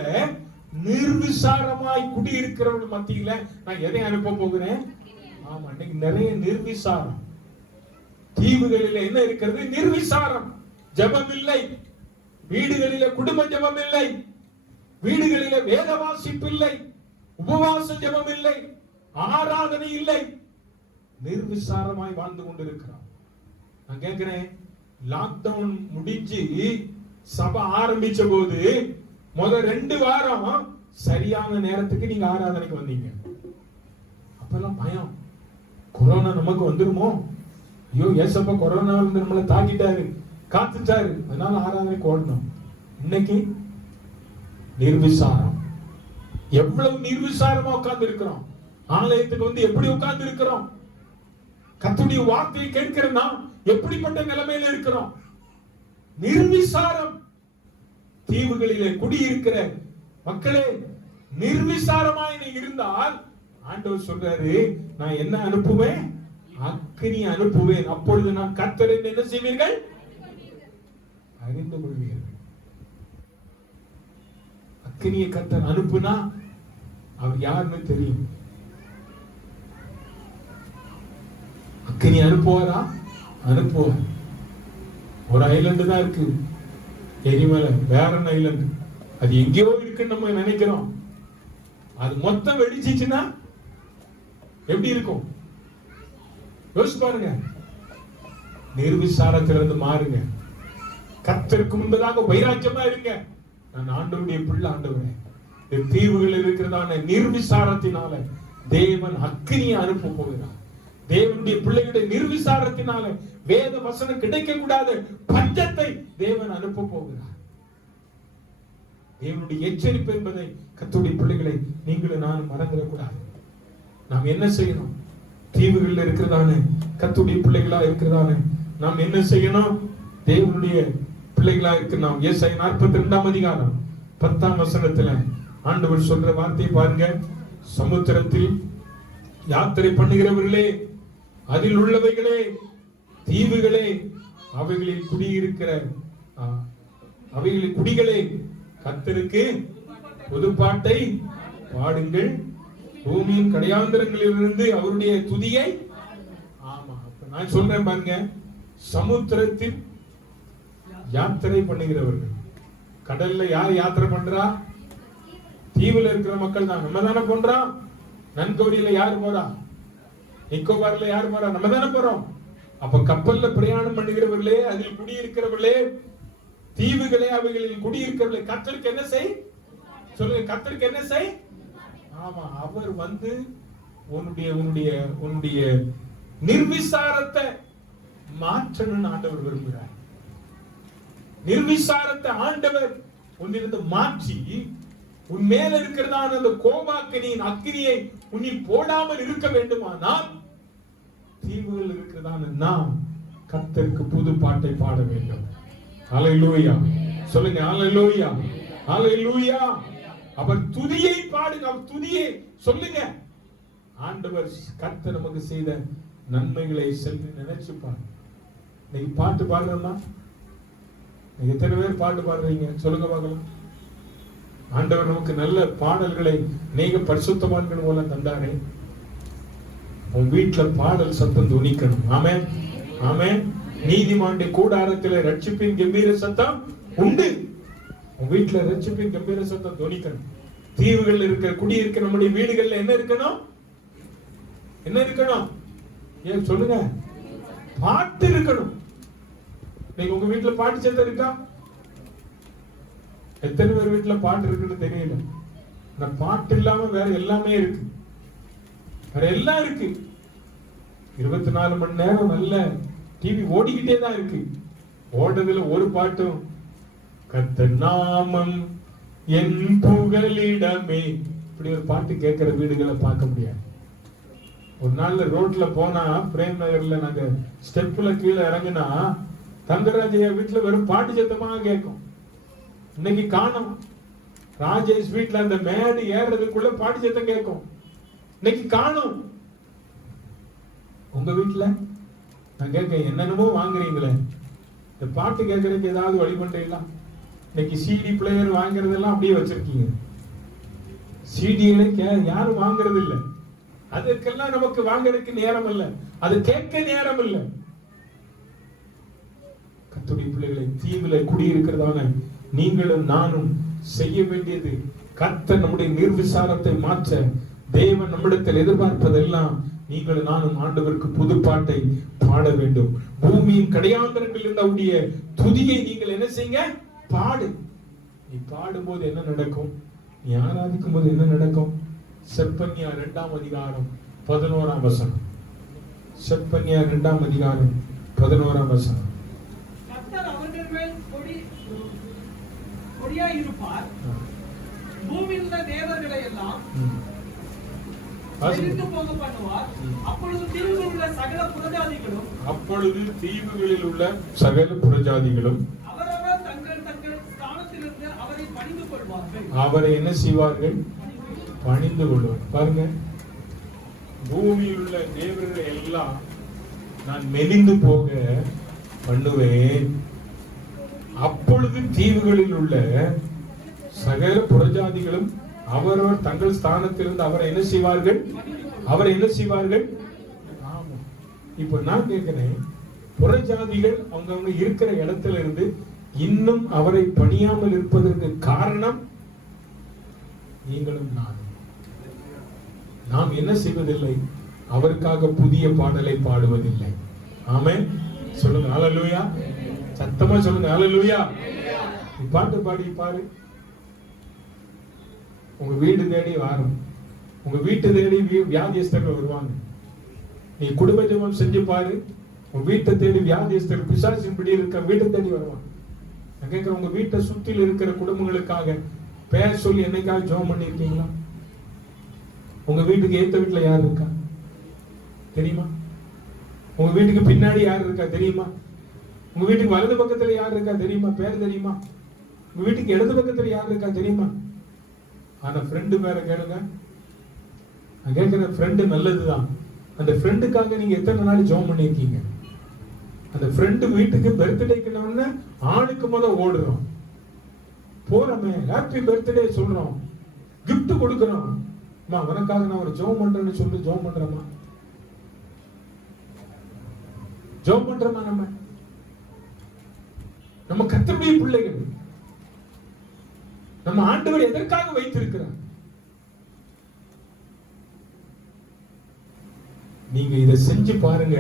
நிர்விசாரமாய் குடியிருக்கிறவர்கள் மத்தியில நான் எதை அனுப்ப போகிறேன்? ஆமா, இன்னைக்கு நிறைய நிர்விசாரம். தீவுகளில என்ன இருக்கிறது? நிர்விசாரம். ஜெபம் இல்லை வீடுகளில, குடும்ப ஜெபம் இல்லை வீடுகளில, வேத வாசிப்பு இல்லை, உபவாச ஜெபம் இல்லை, ஆராதனை இல்லை, நிர்விசாரமாய் வாழ்ந்து கொண்டிருக்கிறோம். நான் கேட்கிறேன், லாக்டவுன் முடிஞ்சு சபை ஆரம்பிச்ச போது முதல் 2 வாரம் சரியான நேரத்துக்கு நீங்க ஆராதனைக்கு வந்தீங்க. அப்பெல்லாம் பயம், கொரோனா நமக்கு வந்துருமோ, ஐயோ ஏசப்பா கொரோனா வந்து நம்மளை தாக்கிட்டாரு, காத்துட்டாரு, அதனால ஆராதனைக்கு ஓடணும். இன்னைக்கு நிர்விசாரம். எவ்வளவு நிர்விசாரமா உட்கார்ந்து இருக்கிறோம். ஆலயத்துக்கு வந்து எப்படி உட்கார்ந்து இருக்கிறோம்? கர்த்தருடைய வார்த்தையை கேட்கிற நாம் எப்படிப்பட்ட நிலைமையில இருக்கிறோம்? நிர்விசாரம். தீவுகளிலே குடியிருக்கிற மக்களே, நிர்விசாரமாய் நீ இருந்தால் ஆண்டவர் சொல்றாரு, நான் என்ன அனுப்புவேன்? அக்கினி அனுப்புவேன். அப்பொழுது நான் கர்த்தர் என்ன செய்வீர்கள்? அறிந்து கொள்வீர்கள். அக்கினியை கர்த்தர் அனுப்புனா அவர் யாருன்னு தெரியும். அக்கினி அனுப்புவாரா? அனுப்புவார். ஒரு ஐலண்டு தான் இருக்கு எரிமலை, வேற ஐலண்டு. அது எங்கேயோ இருக்குன்னு நம்ம நினைக்கிறோம். அது மொத்தம் வெடிச்சிச்சுன்னா எப்படி இருக்கும்? யோசிச்சு பாருங்க. நிர்விசாரத்திலிருந்து மாறுங்க. கர்த்தருக்கு முன்பதாக வைராக்கியமா இருங்க. நான் ஆண்டவருடைய பிள்ளை. ஆண்டவரே, இந்த தீவுகள் இருக்கிறதான நிர்விசாரத்தினால தேவன் அக்கினியை அனுப்ப போகிறார். தேவனுடைய பிள்ளைகளுடைய நிர்விசாரத்தினால வேத வசனம் கிடைக்க கூடாத பஞ்சத்தை தேவன் அனுப்ப போகிறார். தேவனுடைய எச்சரிப்பு என்பதை கர்த்தருடைய பிள்ளைகளை நீங்களும் நானும் மறந்துடக்கூடாது. நாம் என்ன செய்யணும்? தீவுகளில் இருக்கிறதான கர்த்தருடைய பிள்ளைகளா இருக்கிறதான நாம் என்ன செய்யணும்? தேவனுடைய பிள்ளைகளா இருக்கிற நாம் ஏசாயா 42ஆம் அதிகாரம் 10ஆம் வசனத்துல ஆண்டவர் சொல்ற வார்த்தையை பாருங்க. சமுத்திரத்தில் யாத்திரை பண்ணுகிறவர்களே, அதில் உள்ளவைகளே, தீவுகளே, அவைகளில் குடியிருக்கிற அவைகளில் குடிகளே, கர்த்தருக்கு புதுப்பாட்டை பாடுங்கள். பூமியின் கடையாந்தரங்களிலிருந்து அவருடைய துதியை. ஆமா, நான் சொல்றேன் பாருங்க. சமுத்திரத்தில் யாத்திரை பண்ணுகிறவர்கள். கடல்ல யார் யாத்திரை பண்றா? தீவுல இருக்கிற மக்கள் தான். நம்ம தானே பண்றோம். நன்கோடியில யாரு போறா? நிக்கோபார்ல யாரு போறா? நம்ம தானே போறோம். அப்ப கப்பல்ல பிரயாணம் பண்ணுகிறவர்களே, அதில் குடியிருக்கிறவர்களே, தீவுகளே, அவைகளில் குடியிருக்கிறவர்களே, கர்த்தருக்கு என்ன செய்? சொல்லுங்க, கர்த்தருக்கு என்ன செய்? ஆமா, அவர் வந்து உன்னுடைய நிர்விசாரத்தை மாற்றணும்னு ஆண்டவர் விரும்புகிறார். நிர்விசாரத்தை ஆண்டவர் உன்னிலிருந்து மாற்றி உன் மேல இருக்கிறதான அந்த கோபாக்கினியின் அக்கினியை உன்னில் போடாமல் இருக்க வேண்டுமானால் தீவுகள் இருக்கிறதான நாம் கர்த்தருக்கு புது பாட்டை பாட வேண்டும். அல்லேலூயா. சொல்லுங்க, அல்லேலூயா, அல்லேலூயா. அவர் துதியை பாடுங்க. அவர் துதியை சொல்லுங்க. ஆண்டவர் கர்த்தர் நமக்கு செய்த நன்மைகளை செல்வி நினைச்சுப்பாங்க. இன்னைக்கு பாட்டு பாடுறோமா? எத்தனை பேர் பாட்டு பாடுறீங்க சொல்லுங்க பார்க்கலாம். ஆண்டவர் நமக்கு நல்ல பாடல்களை நீங்க பரிசுத்தவான்கள் போல தந்தாரே. உன் வீட்டுல பாடல் சத்தம் துணிக்கணும். ஆமென், ஆமென். நீதிமானுடைய கூடாரத்தில் ரட்சிப்பின் கம்பீர சத்தம் உண்டு. உன் வீட்டுல ரட்சிப்பின் கம்பீர சத்தம் துணிக்கணும். தீவுகள் இருக்கிற குடியிருக்கிற நம்முடைய வீடுகள்ல என்ன இருக்கணும்? என்ன இருக்கணும்? ஏன் சொல்லுங்க? பாட்டு இருக்கணும். நீங்க உங்க வீட்டுல பாட்டு சத்தம் இருக்கா? எத்தனை பேர் வீட்டுல பாட்டு இருக்குன்னு தெரியல. இந்த பாட்டு இல்லாம வேற எல்லாமே இருக்கு. வேற எல்லாம் இருக்கு. 24 மணி நேரம் நல்ல டிவி ஓடிக்கிட்டே தான் இருக்கு. ஓடுறதுல ஒரு பாட்டும் கர்த்தர் நாமம் என் புகலிடமே இப்படி ஒரு பாட்டு கேட்கிற வீடுகளை பார்க்க முடியாது. ஒரு நாள்ல ரோட்ல போனா பிரேம் நகர்ல நாங்க ஸ்டெப்ல கீழே இறங்கினா தங்கராஜையா வீட்டுல வெறும் பாட்டு சத்தமா கேட்கும். இன்னைக்கு காணும். ராஜேஷ் வீட்டுல அந்த மேடு ஏறதுக்குள்ள பாட்டு சத்தம் கேட்கும். இன்னைக்கு காணும். உங்க வீட்டுல நான் கேட்க என்னென்னமோ வாங்குறீங்களே, இந்த பாட்டு கேட்கறதுக்கு ஏதாவது வழி பண்றீங்களா? இன்னைக்கு சிடி பிளேயர் வாங்குறதெல்லாம் அப்படியே வச்சிருக்கீங்க. சிடிகளை யாரும் வாங்குறது இல்லை. அதுக்கெல்லாம் நமக்கு வாங்குறதுக்கு நேரம் இல்லை, அது கேட்க நேரம் இல்லை. கர்த்தருடைய பிள்ளைகளை, தீவில குடியிருக்கிறதான நீங்களும் நானும் செய்ய வேண்டியது கர்த்தர் நம்முடைய நிர்விசாரத்தை மாற்ற தேவன் நம்மிடத்தில் எதிர்பார்ப்பதெல்லாம் நீங்களும் நானும் ஆண்டவருக்கு புது பாட்டை பாட வேண்டும். பூமியின் கடையாந்தரங்கள் இருந்தவுடைய துதியை நீங்கள் என்ன செய்யுங்க? பாடு. நீ பாடும்போது என்ன நடக்கும்? நீ ஆராதிக்கும் போது என்ன நடக்கும்? செப்பன்யா 2ஆம் அதிகாரம் 11ஆம் வசனம். செப்பன்யா 2ஆம் அதிகாரம் 11ஆம் வசனம். கர்த்தர் அவர்கள் மேல் கொடியாய் இருப்பார். பூமியில் உள்ள தேவர்களை எல்லாம் எரிந்து போக பண்ணுவார். அப்பொழுது தீவுகளில் உள்ள சகல புறஜாதிகளும் அவரவர் தங்கள் தங்கள் ஸ்தானத்திலிருந்து அவரை பணிந்து கொள்வார்கள். அவரை என்ன செய்வார்கள்? பணிந்து கொள்வார். பாருங்க, பூமியில் உள்ள தேவர்களை எல்லாம் நான் மெலிந்து போக பண்ணுவேன். அப்பொழுது தீவுகளில் உள்ள சகல புறஜாதிகளும் அவரவர் தங்கள் ஸ்தானத்திலிருந்து அவரை என்ன செய்வார்கள்? அவரை என்ன செய்வார்கள்? ஆமா. இப்ப நான் கேட்கிறேன், புறஜாதிகள் அவங்க இருக்கிற இடத்துல இருந்து இன்னும் அவரை பணியாமல் இருப்பதற்கு காரணம் நீங்களும் நான். நாம் என்ன செய்வதில்லை? அவருக்காக புதிய பாடலை பாடுவதில்லை. ஆமென். சொல்லுங்க ஹல்லேலூயா. சத்தமா சொல்லுங்க ஹல்லேலூயா. பாட்டு பாடி பாரு. உங்க வீடு தேடி வரும். உங்க வீட்டு தேடி வியாதியஸ்தர்கள் வருவாங்க. நீ குடும்ப ஜெபம் செஞ்சு பாரு. உங்க வீட்டை தேடி வியாதியஸ்தர்கள் பிசாசின் பிடி இருக்க வீட்டை தேடி வருவாங்க. நான் கேட்கிறேன், உங்க வீட்டை சுற்றில் இருக்கிற குடும்பங்களுக்காக பேர் சொல்லி என்னைக்காவது ஜெபம் பண்ணிருக்கீங்களா? உங்க வீட்டுக்கு ஏத்த வீட்டுல யார் இருக்கா தெரியுமா? உங்க வீட்டுக்கு பின்னாடி யார் இருக்கா தெரியுமா? உங்க வீட்டுக்கு வலது பக்கத்துல யார் இருக்கா தெரியுமா? பேர் தெரியுமா? உங்க வீட்டுக்கு இடது பக்கத்துல யார் இருக்கா தெரியுமா? ஆனா ஃப்ரெண்டு பேரை கேளுங்க. நான் கேட்கிற ஃப்ரெண்டு நல்லதுதான். அந்த ஃப்ரெண்டுக்காக நீங்க எத்தனை நாள் ஜெபம் பண்ணிருக்கீங்க? அந்த ஃப்ரெண்டு வீட்டுக்கு பர்த்டேக்குன்னு ஆளுக்கு முதல் ஓடுறோம், போறோமே, ஹாப்பி பர்த்டே சொல்றோம், கிஃப்ட் கொடுக்கிறோம். உனக்காக நான் ஒரு ஜெபம் பண்றேன்னு சொல்லி ஜெபம் பண்றோமா? ஜெபம் பண்றோமா? நம்ம கர்த்தருடைய பிள்ளைகள். நம்ம ஆண்டவர் எதற்காக வைத்திருக்கிறார்? நீங்க இதை செஞ்சு பாருங்க.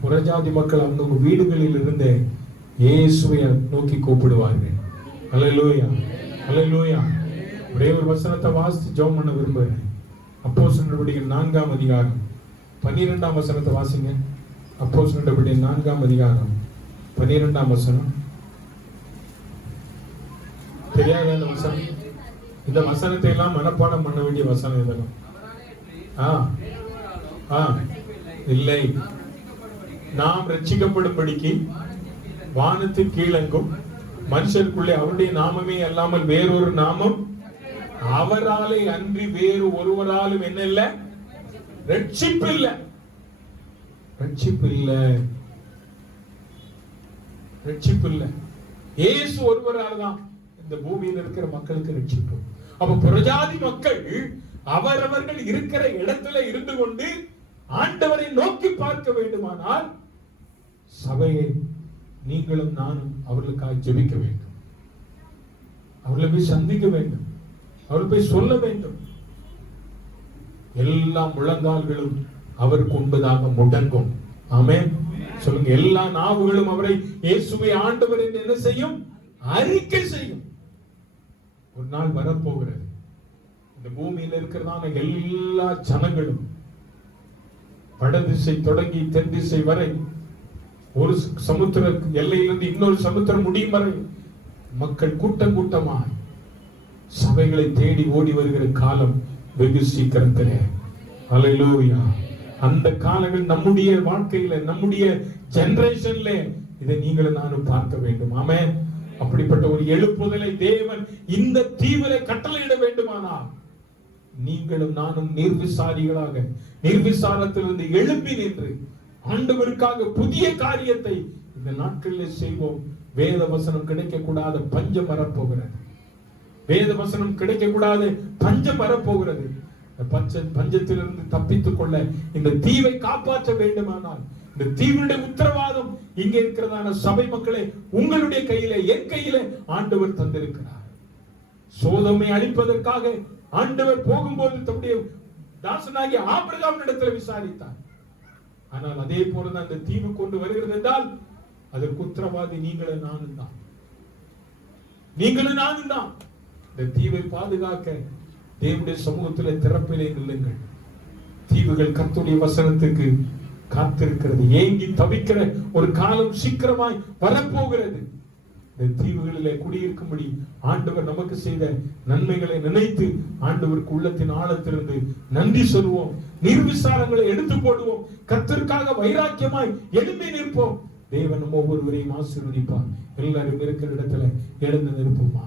புறஜாதி மக்கள் அவங்க வீடுகளில் இருந்து இயேசுவை நோக்கி கூப்பிடுவார்கள். ஹல்லேலூயா, ஹல்லேலூயா. ஒரே ஒரு வசனத்தை வாசித்து ஜெபம் பண்ண விரும்புகிறேன். அப்போஸ்தலர் நடவடிக்கைகள் 4ஆம் அதிகாரம் 12ஆம் வசனத்தை வாசிங்க. அப்போஸ்தலர் நடவடிக்கைகள் 4ஆம் அதிகாரம் 12ஆம் வசனம். தெரியாத அந்த வசனம். இந்த வசனத்தை எல்லாம் மனப்பாடம் பண்ண வேண்டிய வசனம் இதெல்லாம். இல்லை, நாம் ரட்சிக்கப்படும்படிக்கு வானத்தின் கீழெங்கும் மனுஷருக்குள்ளே அவருடைய நாமமே அல்லாமல் வேறொரு நாமம் அவராலே அன்றி வேறு ஒருவராலும் என்ன இல்ல? ரட்சிப்பு இல்ல. ரட்சிப்பு இல்ல. ரட்சிப்பு இல்ல. இயேசு ஒருவரால் தான் இந்த பூமியில் இருக்கிற மக்களுக்கு ரட்சிப்பு. அப்ப புறஜாதி மக்கள் அவரவர்கள் இருக்கிற இடத்துல இருந்து கொண்டு ஆண்டவரை நோக்கி பார்க்க வேண்டுமானால் சபையை நீங்களும் நானும் அவர்களுக்காக ஜெபிக்க வேண்டும். அவர்களை போய் சந்திக்க வேண்டும். அவர்கள் போய் சொல்ல வேண்டும். எல்லா முழங்கால்களும் அவருக்கு உண்பதாக முடங்கும். ஆமென். சொல்லுங்க. எல்லா நாவுகளும் அவரை இயேசுவை ஆண்டவர் என்று என்ன செய்யும்? அறிக்கை செய்யும். ஒரு நாள் வரப்போகிறது. இந்த பூமியில் இருக்கிறதான எல்லா ஜனங்களும் வடதிசை தொடங்கி தென் திசை வரை, ஒரு சமுத்திர எல்லையிலிருந்து இன்னொரு சமுத்திரம் முடியும் வரை மக்கள் கூட்டம் கூட்டமாய் சபைகளை தேடி ஓடி வருகிற காலம் வெகு சீக்கிரத்திலே. ஹல்லேலூயா. அந்த காலங்கள் நம்முடைய வாழ்க்கையில, நம்முடைய ஜெனரேஷன்ல இதை நீங்களும் நானும் பார்க்க வேண்டும். ஆமென். அப்படிப்பட்ட ஒரு எழுப்புதலை தேவன் இந்த தீவிர கட்டளையிட வேண்டுமானால் நீங்களும் நானும் நிர்விசாரிகளாக, நிர்விசாரத்திலிருந்து எழுப்பி நின்று ஆண்டவருக்காக புதிய காரியத்தை இந்த நாட்களில் செய்வோம். வேத வசனம் கிடைக்க கூடாத பஞ்சம் வரப்போகிறது. வேத வசனம் கிடைக்க கூடாத பஞ்சம் வரப்போகிறது. பஞ்சத்திலிருந்து தப்பித்துக் கொள்ள இந்த தீவை காப்பாற்ற வேண்டுமானால் இந்த தீவுடைய உத்தரவாதம் இங்கே இருக்கிறதான சபை மக்களே உங்களுடைய கையில, என் கையில ஆண்டவர் தந்திருக்கிறார். சோதோமை அழிப்பதற்காக ஆண்டவர் போகும்போது தம்முடைய தாசனாகிய ஆபிரகாம் இடத்துல விசாரித்தார். ஆனால் அதே போலதான் அந்த தீவு கொண்டு வருகிறது என்றால் அதற்கு உத்தரவாதி நீங்களும் நானும் தான். நீங்களும் நானும் தான். இந்த தீவை பாதுகாக்க தேவனுடைய சமூகத்தில் திறப்பிலே நில்லுங்கள். தீவுகள் கர்த்தருடைய வசனத்துக்கு காத்திருக்கிறது. ஏங்கி தவிக்கிற ஒரு காலம் சீக்கிரமாய் வரப்போகிறது. இந்த தீவுகளிலே குடியிருக்கும்படி ஆண்டவர் நமக்கு செய்த நன்மைகளை நினைத்து ஆண்டவருக்கு உள்ளத்தின் ஆழத்திலிருந்து நன்றி சொல்லுவோம். நிர்விசாரங்களை எடுத்து போடுவோம். கர்த்தருக்காக வைராக்கியமாய் எழும்பி நிற்போம். தேவன் நம்ம ஒவ்வொருவரையும் ஆசீர்வதிப்பார். எல்லாரும் இருக்கிற இடத்துல எழுந்து நிற்போமா?